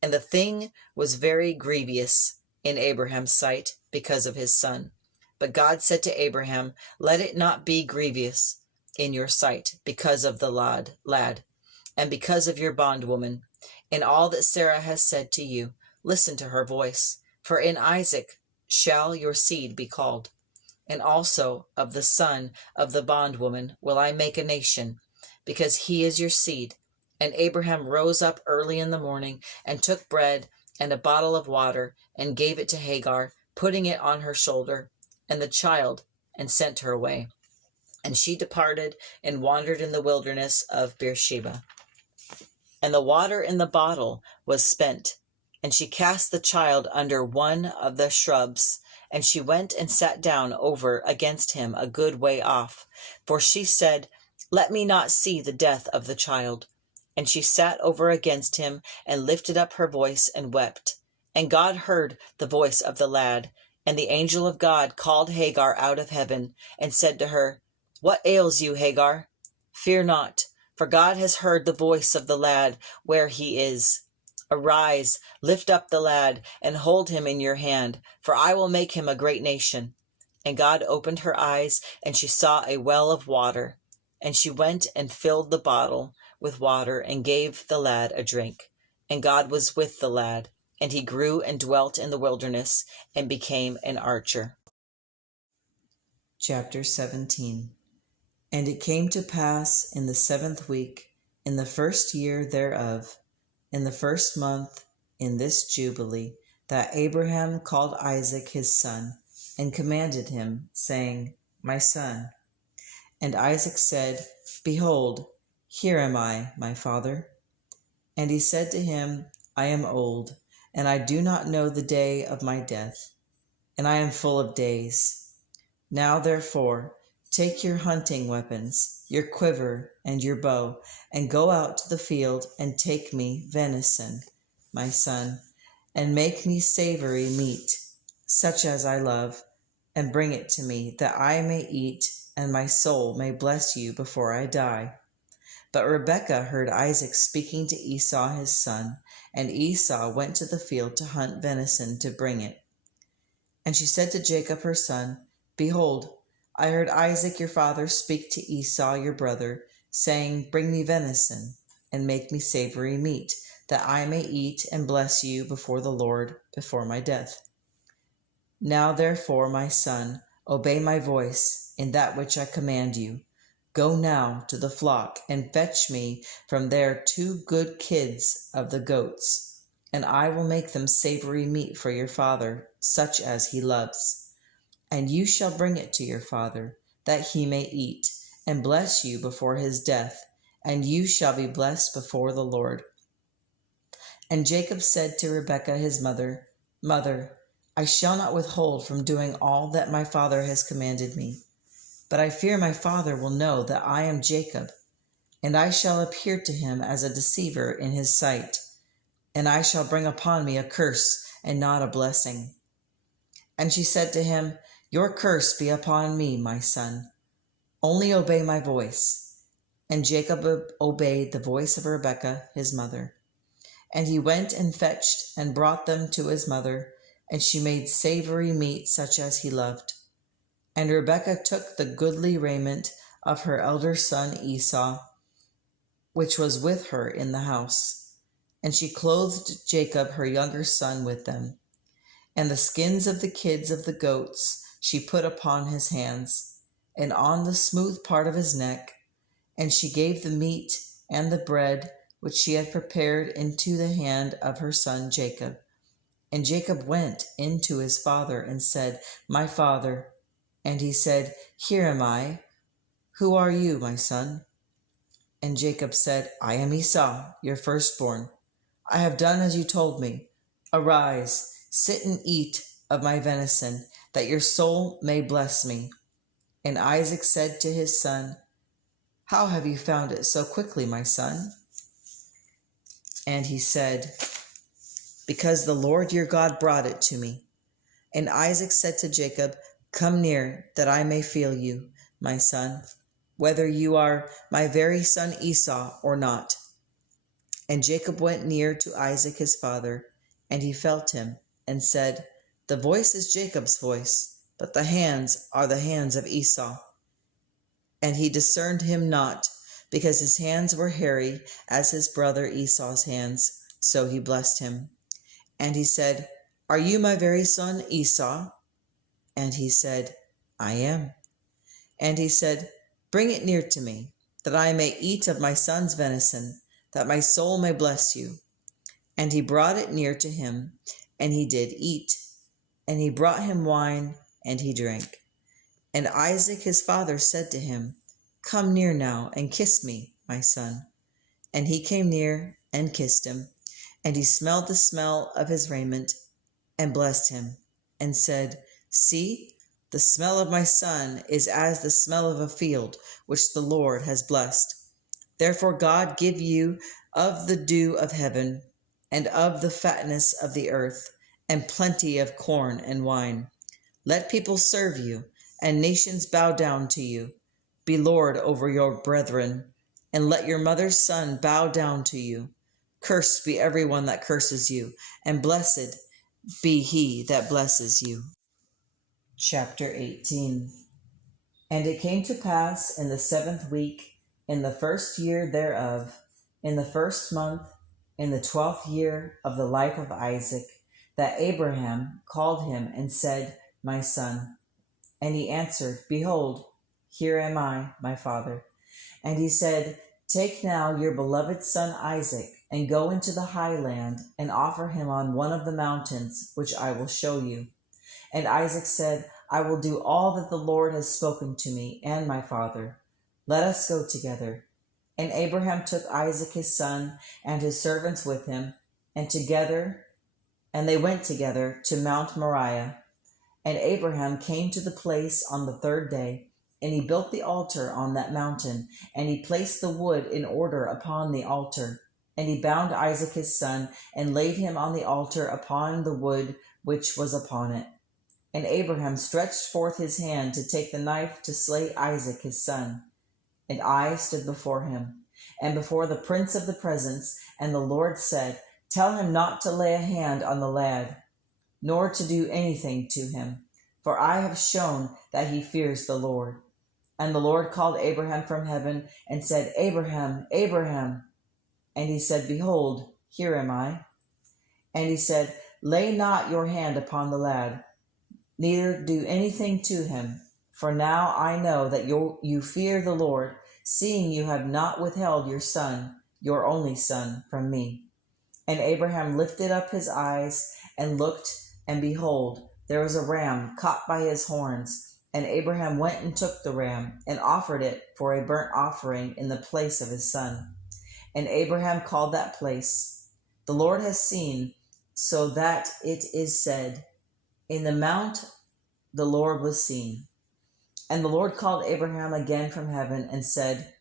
And the thing was very grievous in Abraham's sight because of his son. But God said to Abraham, Let it not be grievous in your sight because of the lad, and because of your bondwoman. In all that Sarah has said to you, listen to her voice. For in Isaac shall your seed be called. And also of the son of the bondwoman will I make a nation, because he is your seed. And Abraham rose up early in the morning, and took bread and a bottle of water, and gave it to Hagar, putting it on her shoulder, and the child, and sent her away. And she departed and wandered in the wilderness of Beersheba. And the water in the bottle was spent, and she cast the child under one of the shrubs, and she went and sat down over against him a good way off, for she said, Let me not see the death of the child. And she sat over against him, and lifted up her voice, and wept. And God heard the voice of the lad, and the angel of God called Hagar out of heaven, and said to her, What ails you, Hagar? Fear not, for God has heard the voice of the lad where he is. Arise, lift up the lad, and hold him in your hand, for I will make him a great nation. And God opened her eyes, and she saw a well of water. And she went and filled the bottle with water, and gave the lad a drink. And God was with the lad, and he grew and dwelt in the wilderness, and became an archer. Chapter 17. And it came to pass in the 7th week, in the 1st year thereof, in the 1st month, in this Jubilee, that Abraham called Isaac his son, and commanded him, saying, My son. And Isaac said, Behold, here am I, my father. And he said to him, I am old, and I do not know the day of my death, and I am full of days. Now therefore, take your hunting weapons, your quiver and your bow, and go out to the field, and take me venison, my son, and make me savory meat, such as I love, and bring it to me, that I may eat, and my soul may bless you before I die. But Rebekah heard Isaac speaking to Esau his son, and Esau went to the field to hunt venison to bring it. And she said to Jacob her son, Behold, I heard Isaac your father speak to Esau your brother, saying, Bring me venison, and make me savory meat, that I may eat and bless you before the Lord before my death. Now therefore, my son, obey my voice in that which I command you. Go now to the flock, and fetch me from there 2 good kids of the goats, and I will make them savory meat for your father, such as he loves. And you shall bring it to your father, that he may eat, and bless you before his death, and you shall be blessed before the Lord. And Jacob said to Rebekah his mother, Mother, I shall not withhold from doing all that my father has commanded me. But I fear my father will know that I am Jacob, and I shall appear to him as a deceiver in his sight, and I shall bring upon me a curse and not a blessing. And she said to him, Your curse be upon me, my son. Only obey my voice. And Jacob obeyed the voice of Rebekah his mother. And he went and fetched and brought them to his mother, and she made savory meat such as he loved. And Rebekah took the goodly raiment of her elder son Esau, which was with her in the house, and she clothed Jacob her younger son with them. And the skins of the kids of the goats she put upon his hands, and on the smooth part of his neck, and she gave the meat and the bread which she had prepared into the hand of her son Jacob. And Jacob went in to his father and said, My father. And he said, Here am I. Who are you, my son? And Jacob said, I am Esau, your firstborn. I have done as you told me. Arise, sit and eat, of my venison, that your soul may bless me. And Isaac said to his son, How have you found it so quickly, my son? And he said, Because the Lord your God brought it to me. And Isaac said to Jacob, Come near, that I may feel you, my son, whether you are my very son Esau or not. And Jacob went near to Isaac his father, and he felt him, and said, The voice is Jacob's voice, but the hands are the hands of Esau. And he discerned him not, because his hands were hairy as his brother Esau's hands. So he blessed him. And he said, Are you my very son Esau? And he said, I am. And he said, Bring it near to me, that I may eat of my son's venison, that my soul may bless you. And he brought it near to him, and he did eat. And he brought him wine, and he drank. And Isaac his father said to him, Come near now, and kiss me, my son. And he came near, and kissed him. And he smelled the smell of his raiment, and blessed him, and said, See, the smell of my son is as the smell of a field, which the Lord has blessed. Therefore God give you of the dew of heaven, and of the fatness of the earth, and plenty of corn and wine. Let people serve you, and nations bow down to you. Be Lord over your brethren, and let your mother's son bow down to you. Cursed be everyone that curses you, and blessed be he that blesses you. Chapter 18. And it came to pass in the 7th week, in the 1st year thereof, in the 1st month, in the 12th year of the life of Isaac, that Abraham called him and said, My son. And he answered, Behold, here am I, my father. And he said, Take now your beloved son Isaac, and go into the highland, and offer him on one of the mountains, which I will show you. And Isaac said, I will do all that the Lord has spoken to me, and my father. Let us go together. And Abraham took Isaac his son, and his servants with him, and they went together to Mount Moriah. And Abraham came to the place on the 3rd day, and he built the altar on that mountain, and he placed the wood in order upon the altar. And he bound Isaac his son, and laid him on the altar upon the wood which was upon it. And Abraham stretched forth his hand to take the knife to slay Isaac his son. And I stood before him, and before the prince of the presence, and the Lord said, Tell him not to lay a hand on the lad, nor to do anything to him, for I have shown that he fears the Lord. And the Lord called Abraham from heaven, and said, Abraham, Abraham. And he said, Behold, here am I. And he said, Lay not your hand upon the lad, neither do anything to him. For now I know that you fear the Lord, seeing you have not withheld your son, your only son, from me. And Abraham lifted up his eyes and looked, and behold, there was a ram caught by his horns. And Abraham went and took the ram, and offered it for a burnt offering in the place of his son. And Abraham called that place, The Lord has seen, so that it is said, In the mount the Lord was seen. And the Lord called Abraham again from heaven, and said,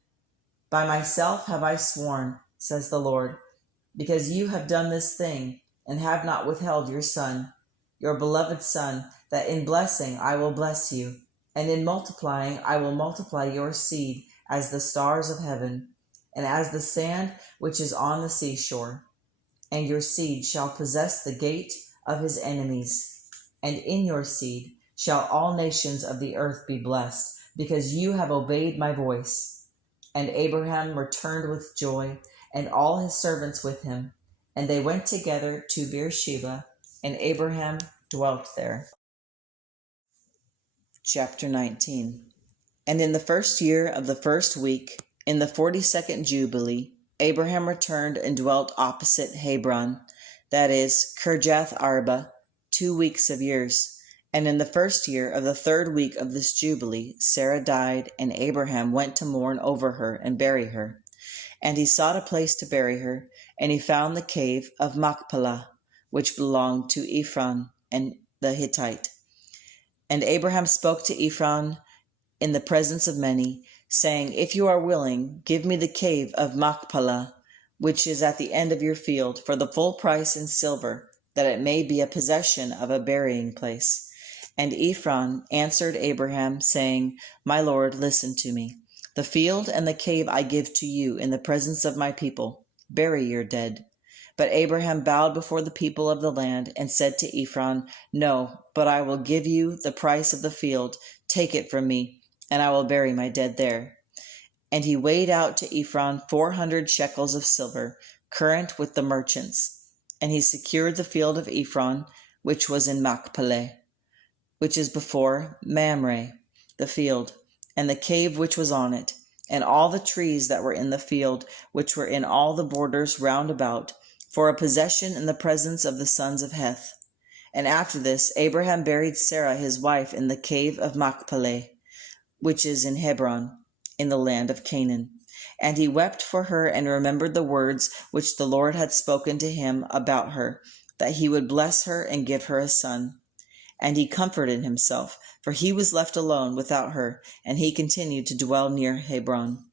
By myself have I sworn, says the Lord, because you have done this thing, and have not withheld your son, your beloved son, that in blessing I will bless you, and in multiplying I will multiply your seed as the stars of heaven, and as the sand which is on the seashore. And your seed shall possess the gate of his enemies, and in your seed shall all nations of the earth be blessed, because you have obeyed my voice. And Abraham returned with joy, and all his servants with him, and they went together to Beersheba, and Abraham dwelt there. Chapter 19. And in the 1st year of the 1st week, in the 42nd Jubilee, Abraham returned and dwelt opposite Hebron, that is, Kirjath Arba, 2 weeks of years. And in the 1st year of the 3rd week of this Jubilee, Sarah died, and Abraham went to mourn over her and bury her. And he sought a place to bury her, and he found the cave of Machpelah, which belonged to Ephron, and the Hittite. And Abraham spoke to Ephron in the presence of many, saying, If you are willing, give me the cave of Machpelah, which is at the end of your field, for the full price in silver, that it may be a possession of a burying place. And Ephron answered Abraham, saying, My lord, listen to me. The field and the cave I give to you in the presence of my people. Bury your dead. But Abraham bowed before the people of the land and said to Ephron, No, but I will give you the price of the field. Take it from me, and I will bury my dead there. And he weighed out to Ephron 400 shekels of silver, current with the merchants. And he secured the field of Ephron, which was in Machpelah, which is before Mamre, the field, and the cave which was on it, and all the trees that were in the field, which were in all the borders round about, for a possession in the presence of the sons of Heth. And after this, Abraham buried Sarah his wife in the cave of Machpelah, which is in Hebron, in the land of Canaan. And he wept for her and remembered the words which the Lord had spoken to him about her, that he would bless her and give her a son. And he comforted himself, for he was left alone without her, and he continued to dwell near Hebron.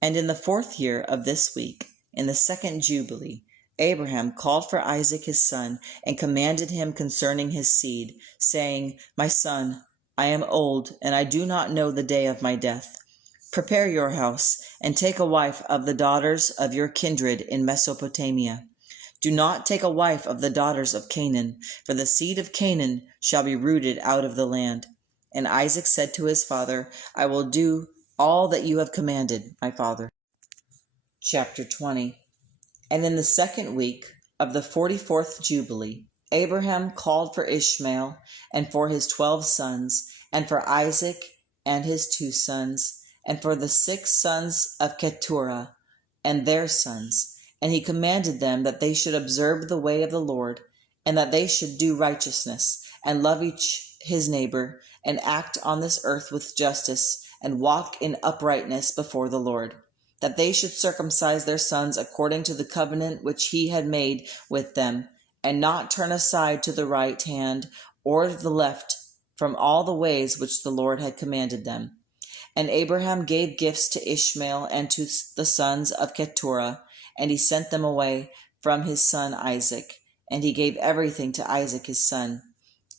And in the 4th year of this week, in the 2nd Jubilee, Abraham called for Isaac his son, and commanded him concerning his seed, saying, My son, I am old, and I do not know the day of my death. Prepare your house, and take a wife of the daughters of your kindred in Mesopotamia. Do not take a wife of the daughters of Canaan, for the seed of Canaan shall be rooted out of the land. And Isaac said to his father, I will do all that you have commanded, my father. Chapter 20. And in the 2nd week of the 44th Jubilee, Abraham called for Ishmael and for his 12 sons, and for Isaac and his 2 sons, and for the 6 sons of Keturah and their sons. And he commanded them that they should observe the way of the Lord, and that they should do righteousness, and love each his neighbor, and act on this earth with justice, and walk in uprightness before the Lord. That they should circumcise their sons according to the covenant which he had made with them, and not turn aside to the right hand or the left from all the ways which the Lord had commanded them. And Abraham gave gifts to Ishmael and to the sons of Keturah, and he sent them away from his son Isaac, and he gave everything to Isaac his son.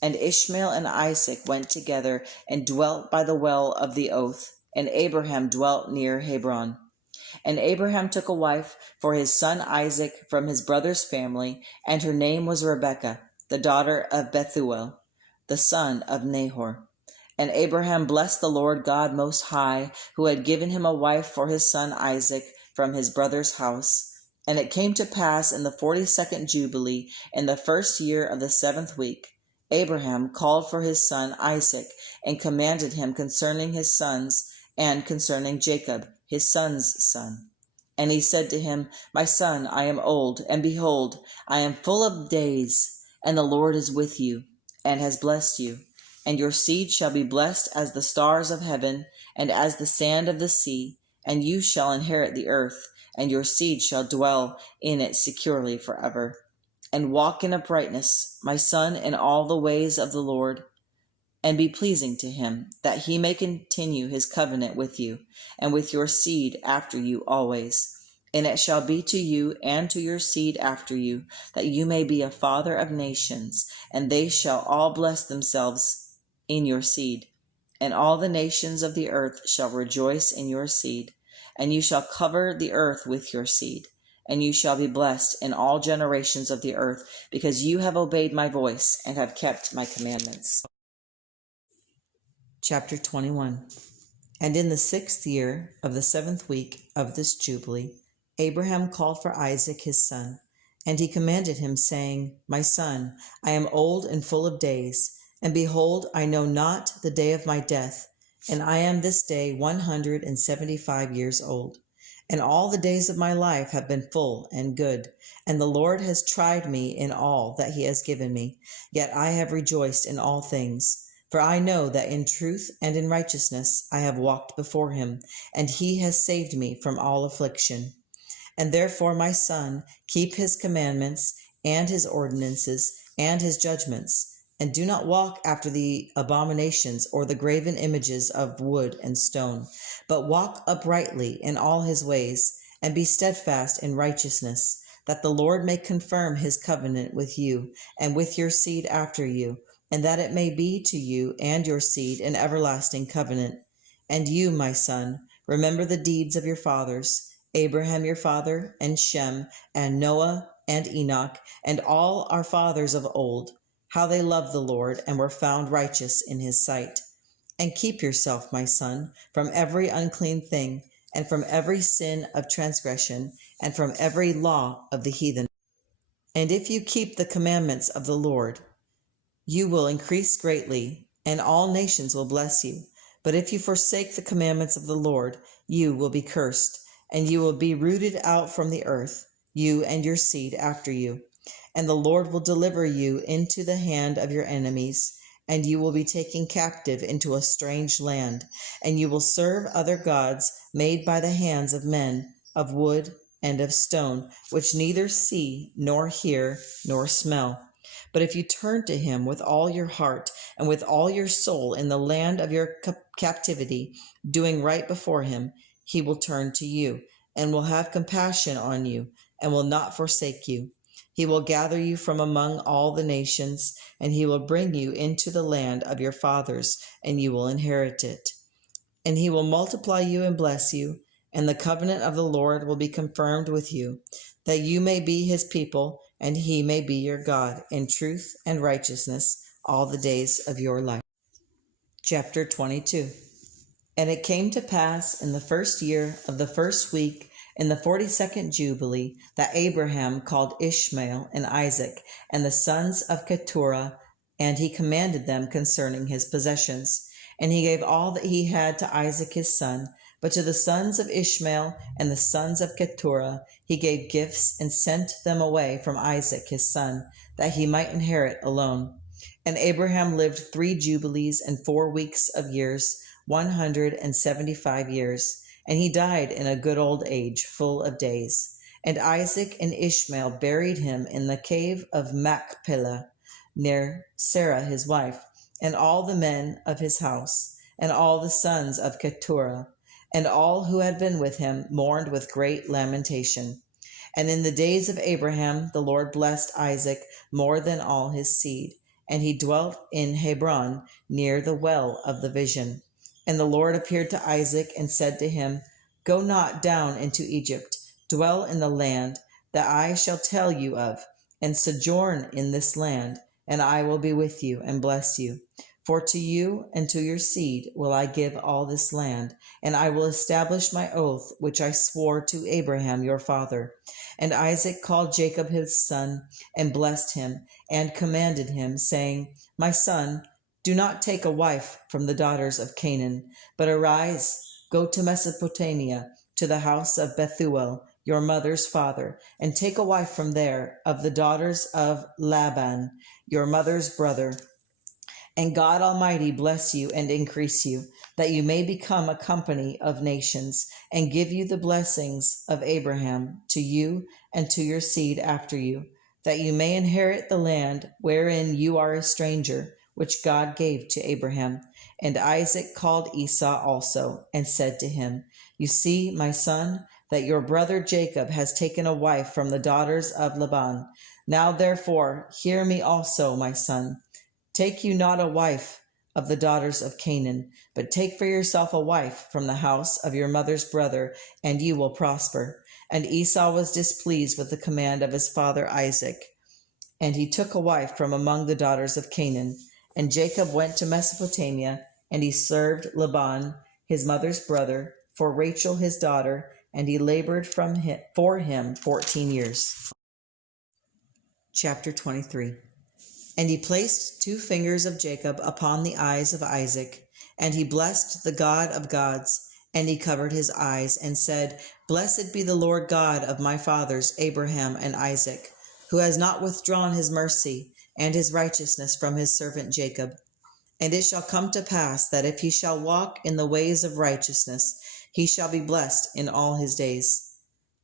And Ishmael and Isaac went together and dwelt by the well of the oath, and Abraham dwelt near Hebron. And Abraham took a wife for his son Isaac from his brother's family, and her name was Rebekah, the daughter of Bethuel, the son of Nahor. And Abraham blessed the Lord God Most High, who had given him a wife for his son Isaac from his brother's house. And it came to pass in the 42nd Jubilee, in the 1st year of the 7th week, Abraham called for his son Isaac, and commanded him concerning his sons, and concerning Jacob, his son's son. And he said to him, My son, I am old, and behold, I am full of days, and the Lord is with you, and has blessed you. And your seed shall be blessed as the stars of heaven, and as the sand of the sea, and you shall inherit the earth, and your seed shall dwell in it securely forever. And walk in uprightness, my son, in all the ways of the Lord, and be pleasing to him, that he may continue his covenant with you, and with your seed after you always. And it shall be to you and to your seed after you, that you may be a father of nations, and they shall all bless themselves in your seed. And all the nations of the earth shall rejoice in your seed, and you shall cover the earth with your seed. And you shall be blessed in all generations of the earth, because you have obeyed my voice and have kept my commandments. Chapter 21. And in the 6th year of the 7th week of this Jubilee, Abraham called for Isaac his son, and he commanded him, saying, My son, I am old and full of days, and behold, I know not the day of my death, and I am this day 175 years old. And all the days of my life have been full and good, and the Lord has tried me in all that he has given me. Yet I have rejoiced in all things. For I know that in truth and in righteousness I have walked before him, and he has saved me from all affliction. And therefore, my son, keep his commandments, and his ordinances, and his judgments, And do not walk after the abominations or the graven images of wood and stone, but walk uprightly in all his ways, and be steadfast in righteousness, that the Lord may confirm his covenant with you and with your seed after you, and that it may be to you and your seed an everlasting covenant. And you, my son, remember the deeds of your fathers, Abraham your father, and Shem, and Noah, and Enoch, and all our fathers of old, how they loved the Lord and were found righteous in his sight. And keep yourself, my son, from every unclean thing, and from every sin of transgression, and from every law of the heathen. And if you keep the commandments of the Lord, you will increase greatly, and all nations will bless you. But if you forsake the commandments of the Lord, you will be cursed, and you will be rooted out from the earth, you and your seed after you. And the Lord will deliver you into the hand of your enemies, and you will be taken captive into a strange land, and you will serve other gods made by the hands of men, of wood and of stone, which neither see, nor hear, nor smell. But if you turn to him with all your heart and with all your soul in the land of your captivity, doing right before him, he will turn to you, and will have compassion on you, and will not forsake you. He will gather you from among all the nations, and he will bring you into the land of your fathers, and you will inherit it. And he will multiply you and bless you, and the covenant of the Lord will be confirmed with you, that you may be his people, and he may be your God, in truth and righteousness all the days of your life. Chapter 22. And it came to pass in the first year of the first week, in the 42nd Jubilee, that Abraham called Ishmael and Isaac and the sons of Keturah, and he commanded them concerning his possessions. And he gave all that he had to Isaac his son, but to the sons of Ishmael and the sons of Keturah he gave gifts and sent them away from Isaac his son, that he might inherit alone. And Abraham lived 3 jubilees and 4 weeks of years, 175 years. And he died in a good old age, full of days. And Isaac and Ishmael buried him in the cave of Machpelah, near Sarah his wife, and all the men of his house, and all the sons of Keturah, and all who had been with him mourned with great lamentation. And in the days of Abraham the Lord blessed Isaac more than all his seed, and he dwelt in Hebron near the well of the vision. And the Lord appeared to Isaac and said to him, Go not down into Egypt, dwell in the land that I shall tell you of, and sojourn in this land, and I will be with you and bless you. For to you and to your seed will I give all this land, and I will establish my oath which I swore to Abraham your father. And Isaac called Jacob his son, and blessed him, and commanded him, saying, My son, do not take a wife from the daughters of Canaan, but arise, go to Mesopotamia, to the house of Bethuel, your mother's father, and take a wife from there of the daughters of Laban, your mother's brother. And God Almighty bless you and increase you, that you may become a company of nations, and give you the blessings of Abraham to you and to your seed after you, that you may inherit the land wherein you are a stranger, which God gave to Abraham. And Isaac called Esau also, and said to him, You see, my son, that your brother Jacob has taken a wife from the daughters of Laban. Now therefore hear me also, my son. Take you not a wife of the daughters of Canaan, but take for yourself a wife from the house of your mother's brother, and you will prosper. And Esau was displeased with the command of his father Isaac, and he took a wife from among the daughters of Canaan. And Jacob went to Mesopotamia, and he served Laban, his mother's brother, for Rachel his daughter, and he labored for him 14 years. Chapter 23. And he placed 2 fingers of Jacob upon the eyes of Isaac, and he blessed the God of gods, and he covered his eyes, and said, Blessed be the Lord God of my fathers Abraham and Isaac, who has not withdrawn his mercy and his righteousness from his servant Jacob. And it shall come to pass that if he shall walk in the ways of righteousness, he shall be blessed in all his days.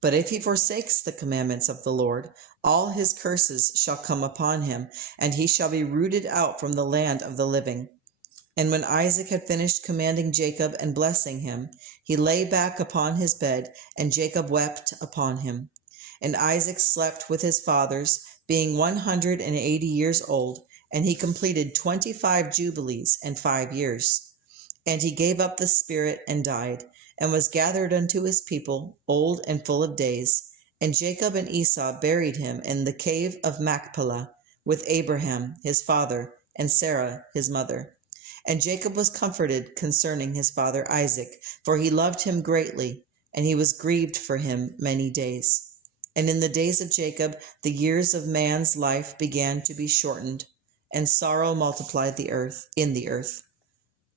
But if he forsakes the commandments of the Lord, all his curses shall come upon him, and he shall be rooted out from the land of the living. And when Isaac had finished commanding Jacob and blessing him, he lay back upon his bed, and Jacob wept upon him. And Isaac slept with his fathers, being 180 years old, and he completed 25 jubilees and 5 years. And he gave up the spirit and died, and was gathered unto his people, old and full of days. And Jacob and Esau buried him in the cave of Machpelah, with Abraham his father, and Sarah his mother. And Jacob was comforted concerning his father Isaac, for he loved him greatly, and he was grieved for him many days. And in the days of Jacob the years of man's life began to be shortened, and sorrow multiplied in the earth.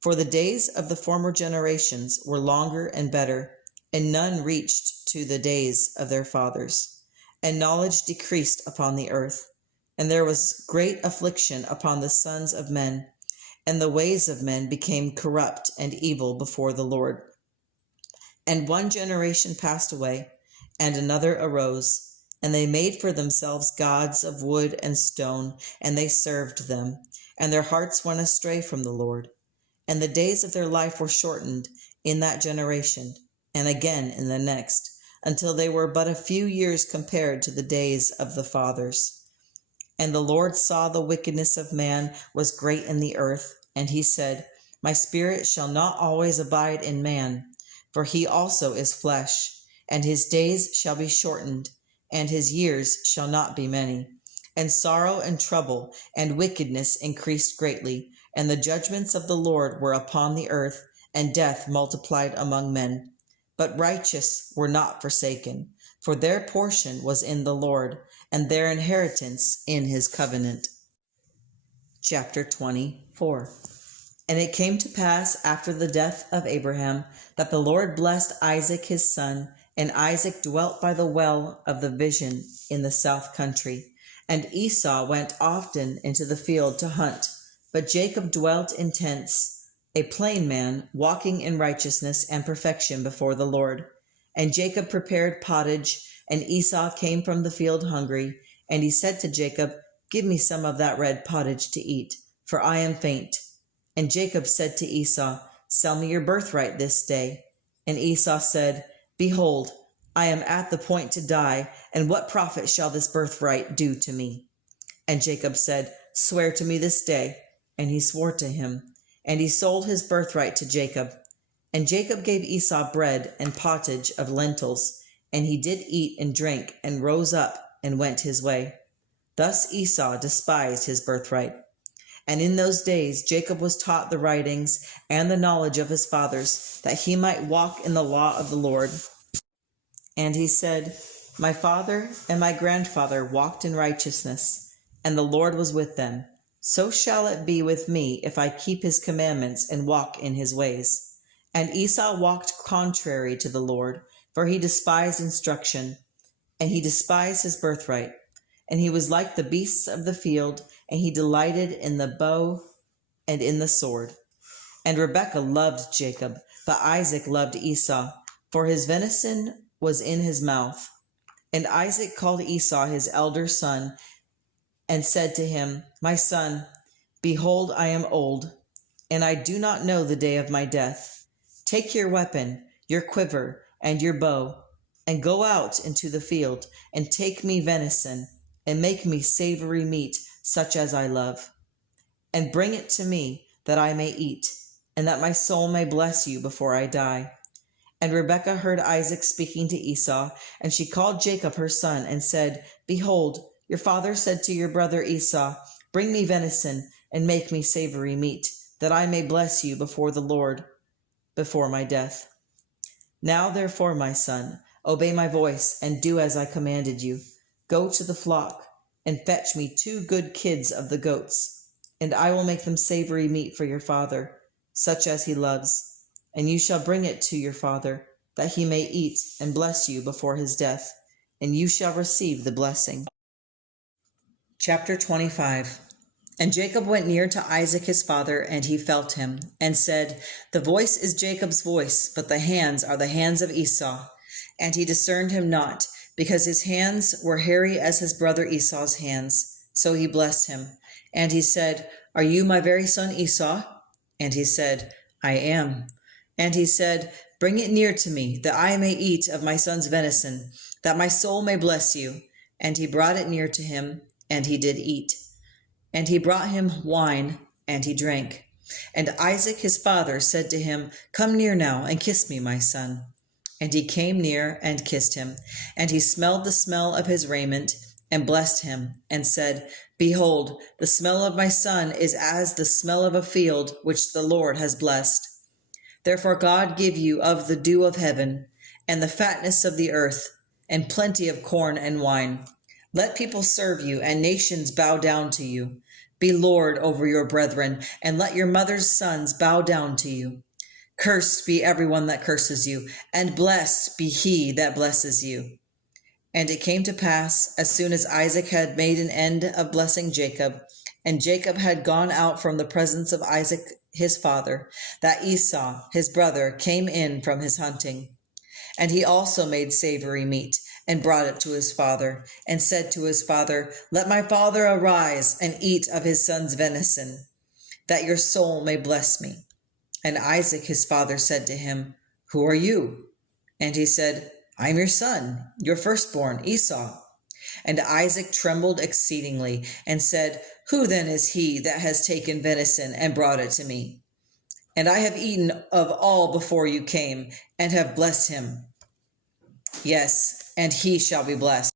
For the days of the former generations were longer and better, and none reached to the days of their fathers. And knowledge decreased upon the earth, and there was great affliction upon the sons of men, and the ways of men became corrupt and evil before the Lord. And one generation passed away, and another arose, and they made for themselves gods of wood and stone, and they served them, and their hearts went astray from the Lord. And the days of their life were shortened in that generation, and again in the next, until they were but a few years compared to the days of the fathers. And the Lord saw the wickedness of man was great in the earth, and he said, My spirit shall not always abide in man, for he also is flesh, and his days shall be shortened, and his years shall not be many. And sorrow and trouble and wickedness increased greatly, and the judgments of the Lord were upon the earth, and death multiplied among men. But righteous were not forsaken, for their portion was in the Lord, and their inheritance in his covenant. Chapter 24. And it came to pass after the death of Abraham that the Lord blessed Isaac his son, and Isaac dwelt by the well of the vision in the south country. And Esau went often into the field to hunt, but Jacob dwelt in tents, a plain man, walking in righteousness and perfection before the Lord. And Jacob prepared pottage, and Esau came from the field hungry, and he said to Jacob, Give me some of that red pottage to eat, for I am faint. And Jacob said to Esau, Sell me your birthright this day. And Esau said, Behold, I am at the point to die, and what profit shall this birthright do to me? And Jacob said, Swear to me this day. And he swore to him, and he sold his birthright to Jacob. And Jacob gave Esau bread and pottage of lentils, and he did eat and drink, and rose up and went his way. Thus Esau despised his birthright. And in those days Jacob was taught the writings and the knowledge of his fathers, that he might walk in the law of the Lord. And he said, My father and my grandfather walked in righteousness, and the Lord was with them. So shall it be with me if I keep his commandments and walk in his ways. And Esau walked contrary to the Lord, for he despised instruction, and he despised his birthright. And he was like the beasts of the field, and he delighted in the bow and in the sword. And Rebekah loved Jacob, but Isaac loved Esau, for his venison was in his mouth. And Isaac called Esau his elder son, and said to him, My son, behold, I am old, and I do not know the day of my death. Take your weapon, your quiver, and your bow, and go out into the field, and take me venison, and make me savory meat, such as I love. And bring it to me, that I may eat, and that my soul may bless you before I die. And Rebekah heard Isaac speaking to Esau, and she called Jacob her son, and said, Behold, your father said to your brother Esau, Bring me venison, and make me savory meat, that I may bless you before the Lord, before my death. Now therefore, my son, obey my voice, and do as I commanded you. Go to the flock, and fetch me 2 good kids of the goats, and I will make them savory meat for your father, such as he loves. And you shall bring it to your father, that he may eat and bless you before his death, and you shall receive the blessing. Chapter 25. And Jacob went near to Isaac his father, and he felt him, and said, The voice is Jacob's voice, but the hands are the hands of Esau. And he discerned him not, because his hands were hairy as his brother Esau's hands. So he blessed him. And he said, Are you my very son Esau? And he said, I am. And he said, Bring it near to me, that I may eat of my son's venison, that my soul may bless you. And he brought it near to him, and he did eat. And he brought him wine, and he drank. And Isaac his father said to him, Come near now, and kiss me, my son. And he came near and kissed him. And he smelled the smell of his raiment, and blessed him, and said, Behold, the smell of my son is as the smell of a field which the Lord has blessed. Therefore God give you of the dew of heaven, and the fatness of the earth, and plenty of corn and wine. Let people serve you, and nations bow down to you. Be Lord over your brethren, and let your mother's sons bow down to you. Cursed be everyone that curses you, and blessed be he that blesses you. And it came to pass, as soon as Isaac had made an end of blessing Jacob, and Jacob had gone out from the presence of Isaac his father, that Esau his brother came in from his hunting. And he also made savory meat, and brought it to his father, and said to his father, Let my father arise, and eat of his son's venison, that your soul may bless me. And Isaac his father said to him, Who are you? And he said, I am your son, your firstborn, Esau. And Isaac trembled exceedingly, and said, Who then is he that has taken venison and brought it to me? And I have eaten of all before you came, and have blessed him. Yes, and he shall be blessed.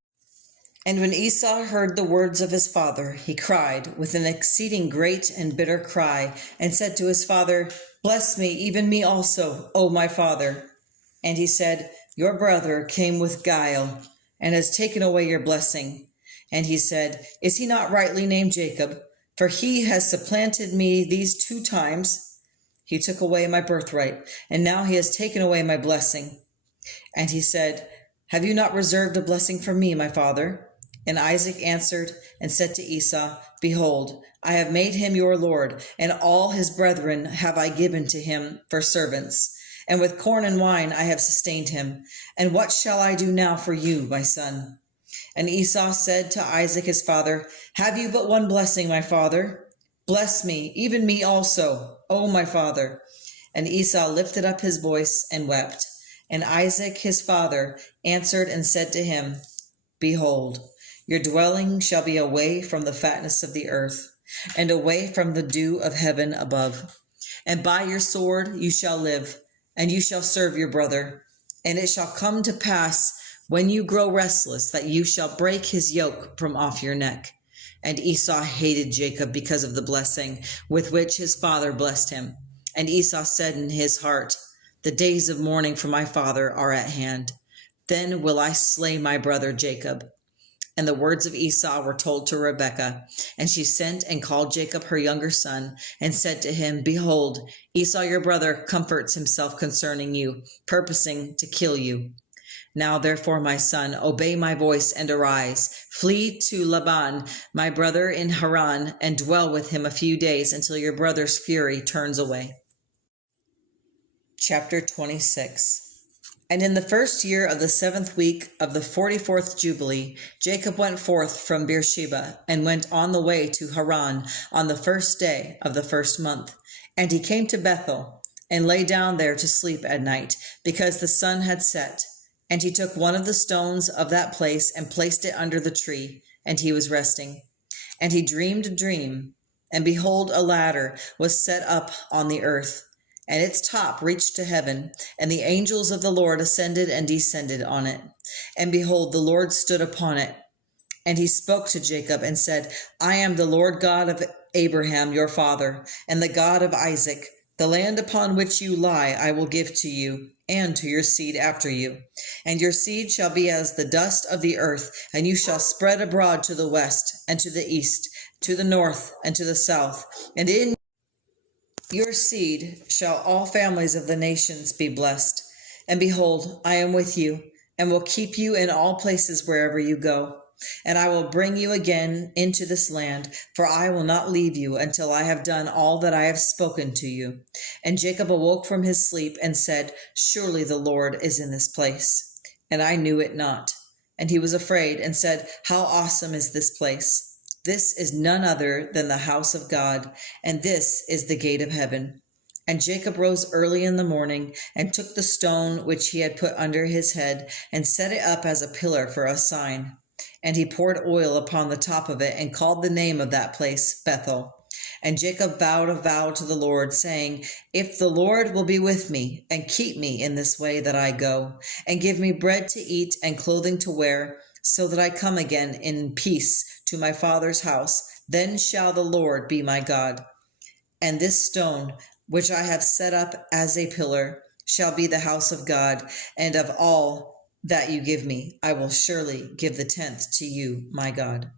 And when Esau heard the words of his father, he cried with an exceeding great and bitter cry, and said to his father, Bless me, even me also, O my father. And he said, Your brother came with guile, and has taken away your blessing. And he said, Is he not rightly named Jacob? For he has supplanted me these 2 times. He took away my birthright, and now he has taken away my blessing. And he said, Have you not reserved a blessing for me, my father? And Isaac answered and said to Esau, Behold, I have made him your lord, and all his brethren have I given to him for servants. And with corn and wine I have sustained him. And what shall I do now for you, my son? And Esau said to Isaac his father, Have you but one blessing, my father? Bless me, even me also, O my father. And Esau lifted up his voice and wept. And Isaac his father answered and said to him, Behold, your dwelling shall be away from the fatness of the earth, and away from the dew of heaven above. And by your sword you shall live, and you shall serve your brother. And it shall come to pass, when you grow restless, that you shall break his yoke from off your neck. And Esau hated Jacob because of the blessing with which his father blessed him. And Esau said in his heart, The days of mourning for my father are at hand. Then will I slay my brother Jacob. And the words of Esau were told to Rebekah. And she sent and called Jacob her younger son, and said to him, Behold, Esau your brother comforts himself concerning you, purposing to kill you. Now therefore, my son, obey my voice and arise. Flee to Laban, my brother in Haran, and dwell with him a few days until your brother's fury turns away. Chapter 26. And in the 1st year of the 7th week of the 44th Jubilee, Jacob went forth from Beersheba, and went on the way to Haran on the 1st day of the 1st month. And he came to Bethel, and lay down there to sleep at night, because the sun had set. And he took one of the stones of that place, and placed it under the tree, and he was resting. And he dreamed a dream, and behold, a ladder was set up on the earth, and its top reached to heaven, and the angels of the Lord ascended and descended on it. And behold, the Lord stood upon it. And he spoke to Jacob and said, I am the Lord God of Abraham your father, and the God of Isaac. The land upon which you lie I will give to you, and to your seed after you. And your seed shall be as the dust of the earth, and you shall spread abroad to the west, and to the east, to the north, and to the south. And in your seed shall all families of the nations be blessed. And behold, I am with you, and will keep you in all places wherever you go. And I will bring you again into this land, for I will not leave you until I have done all that I have spoken to you. And Jacob awoke from his sleep and said, Surely the Lord is in this place. and I knew it not. And he was afraid and said, How awesome is this place! This is none other than the house of God, and this is the gate of heaven. And Jacob rose early in the morning and took the stone which he had put under his head and set it up as a pillar for a sign. And he poured oil upon the top of it and called the name of that place Bethel. And Jacob vowed a vow to the Lord, saying, If the Lord will be with me and keep me in this way that I go, and give me bread to eat and clothing to wear, so that I come again in peace to my father's house, then shall the Lord be my God. And this stone, which I have set up as a pillar, shall be the house of God, and of all that you give me, I will surely give the tenth to you, my God.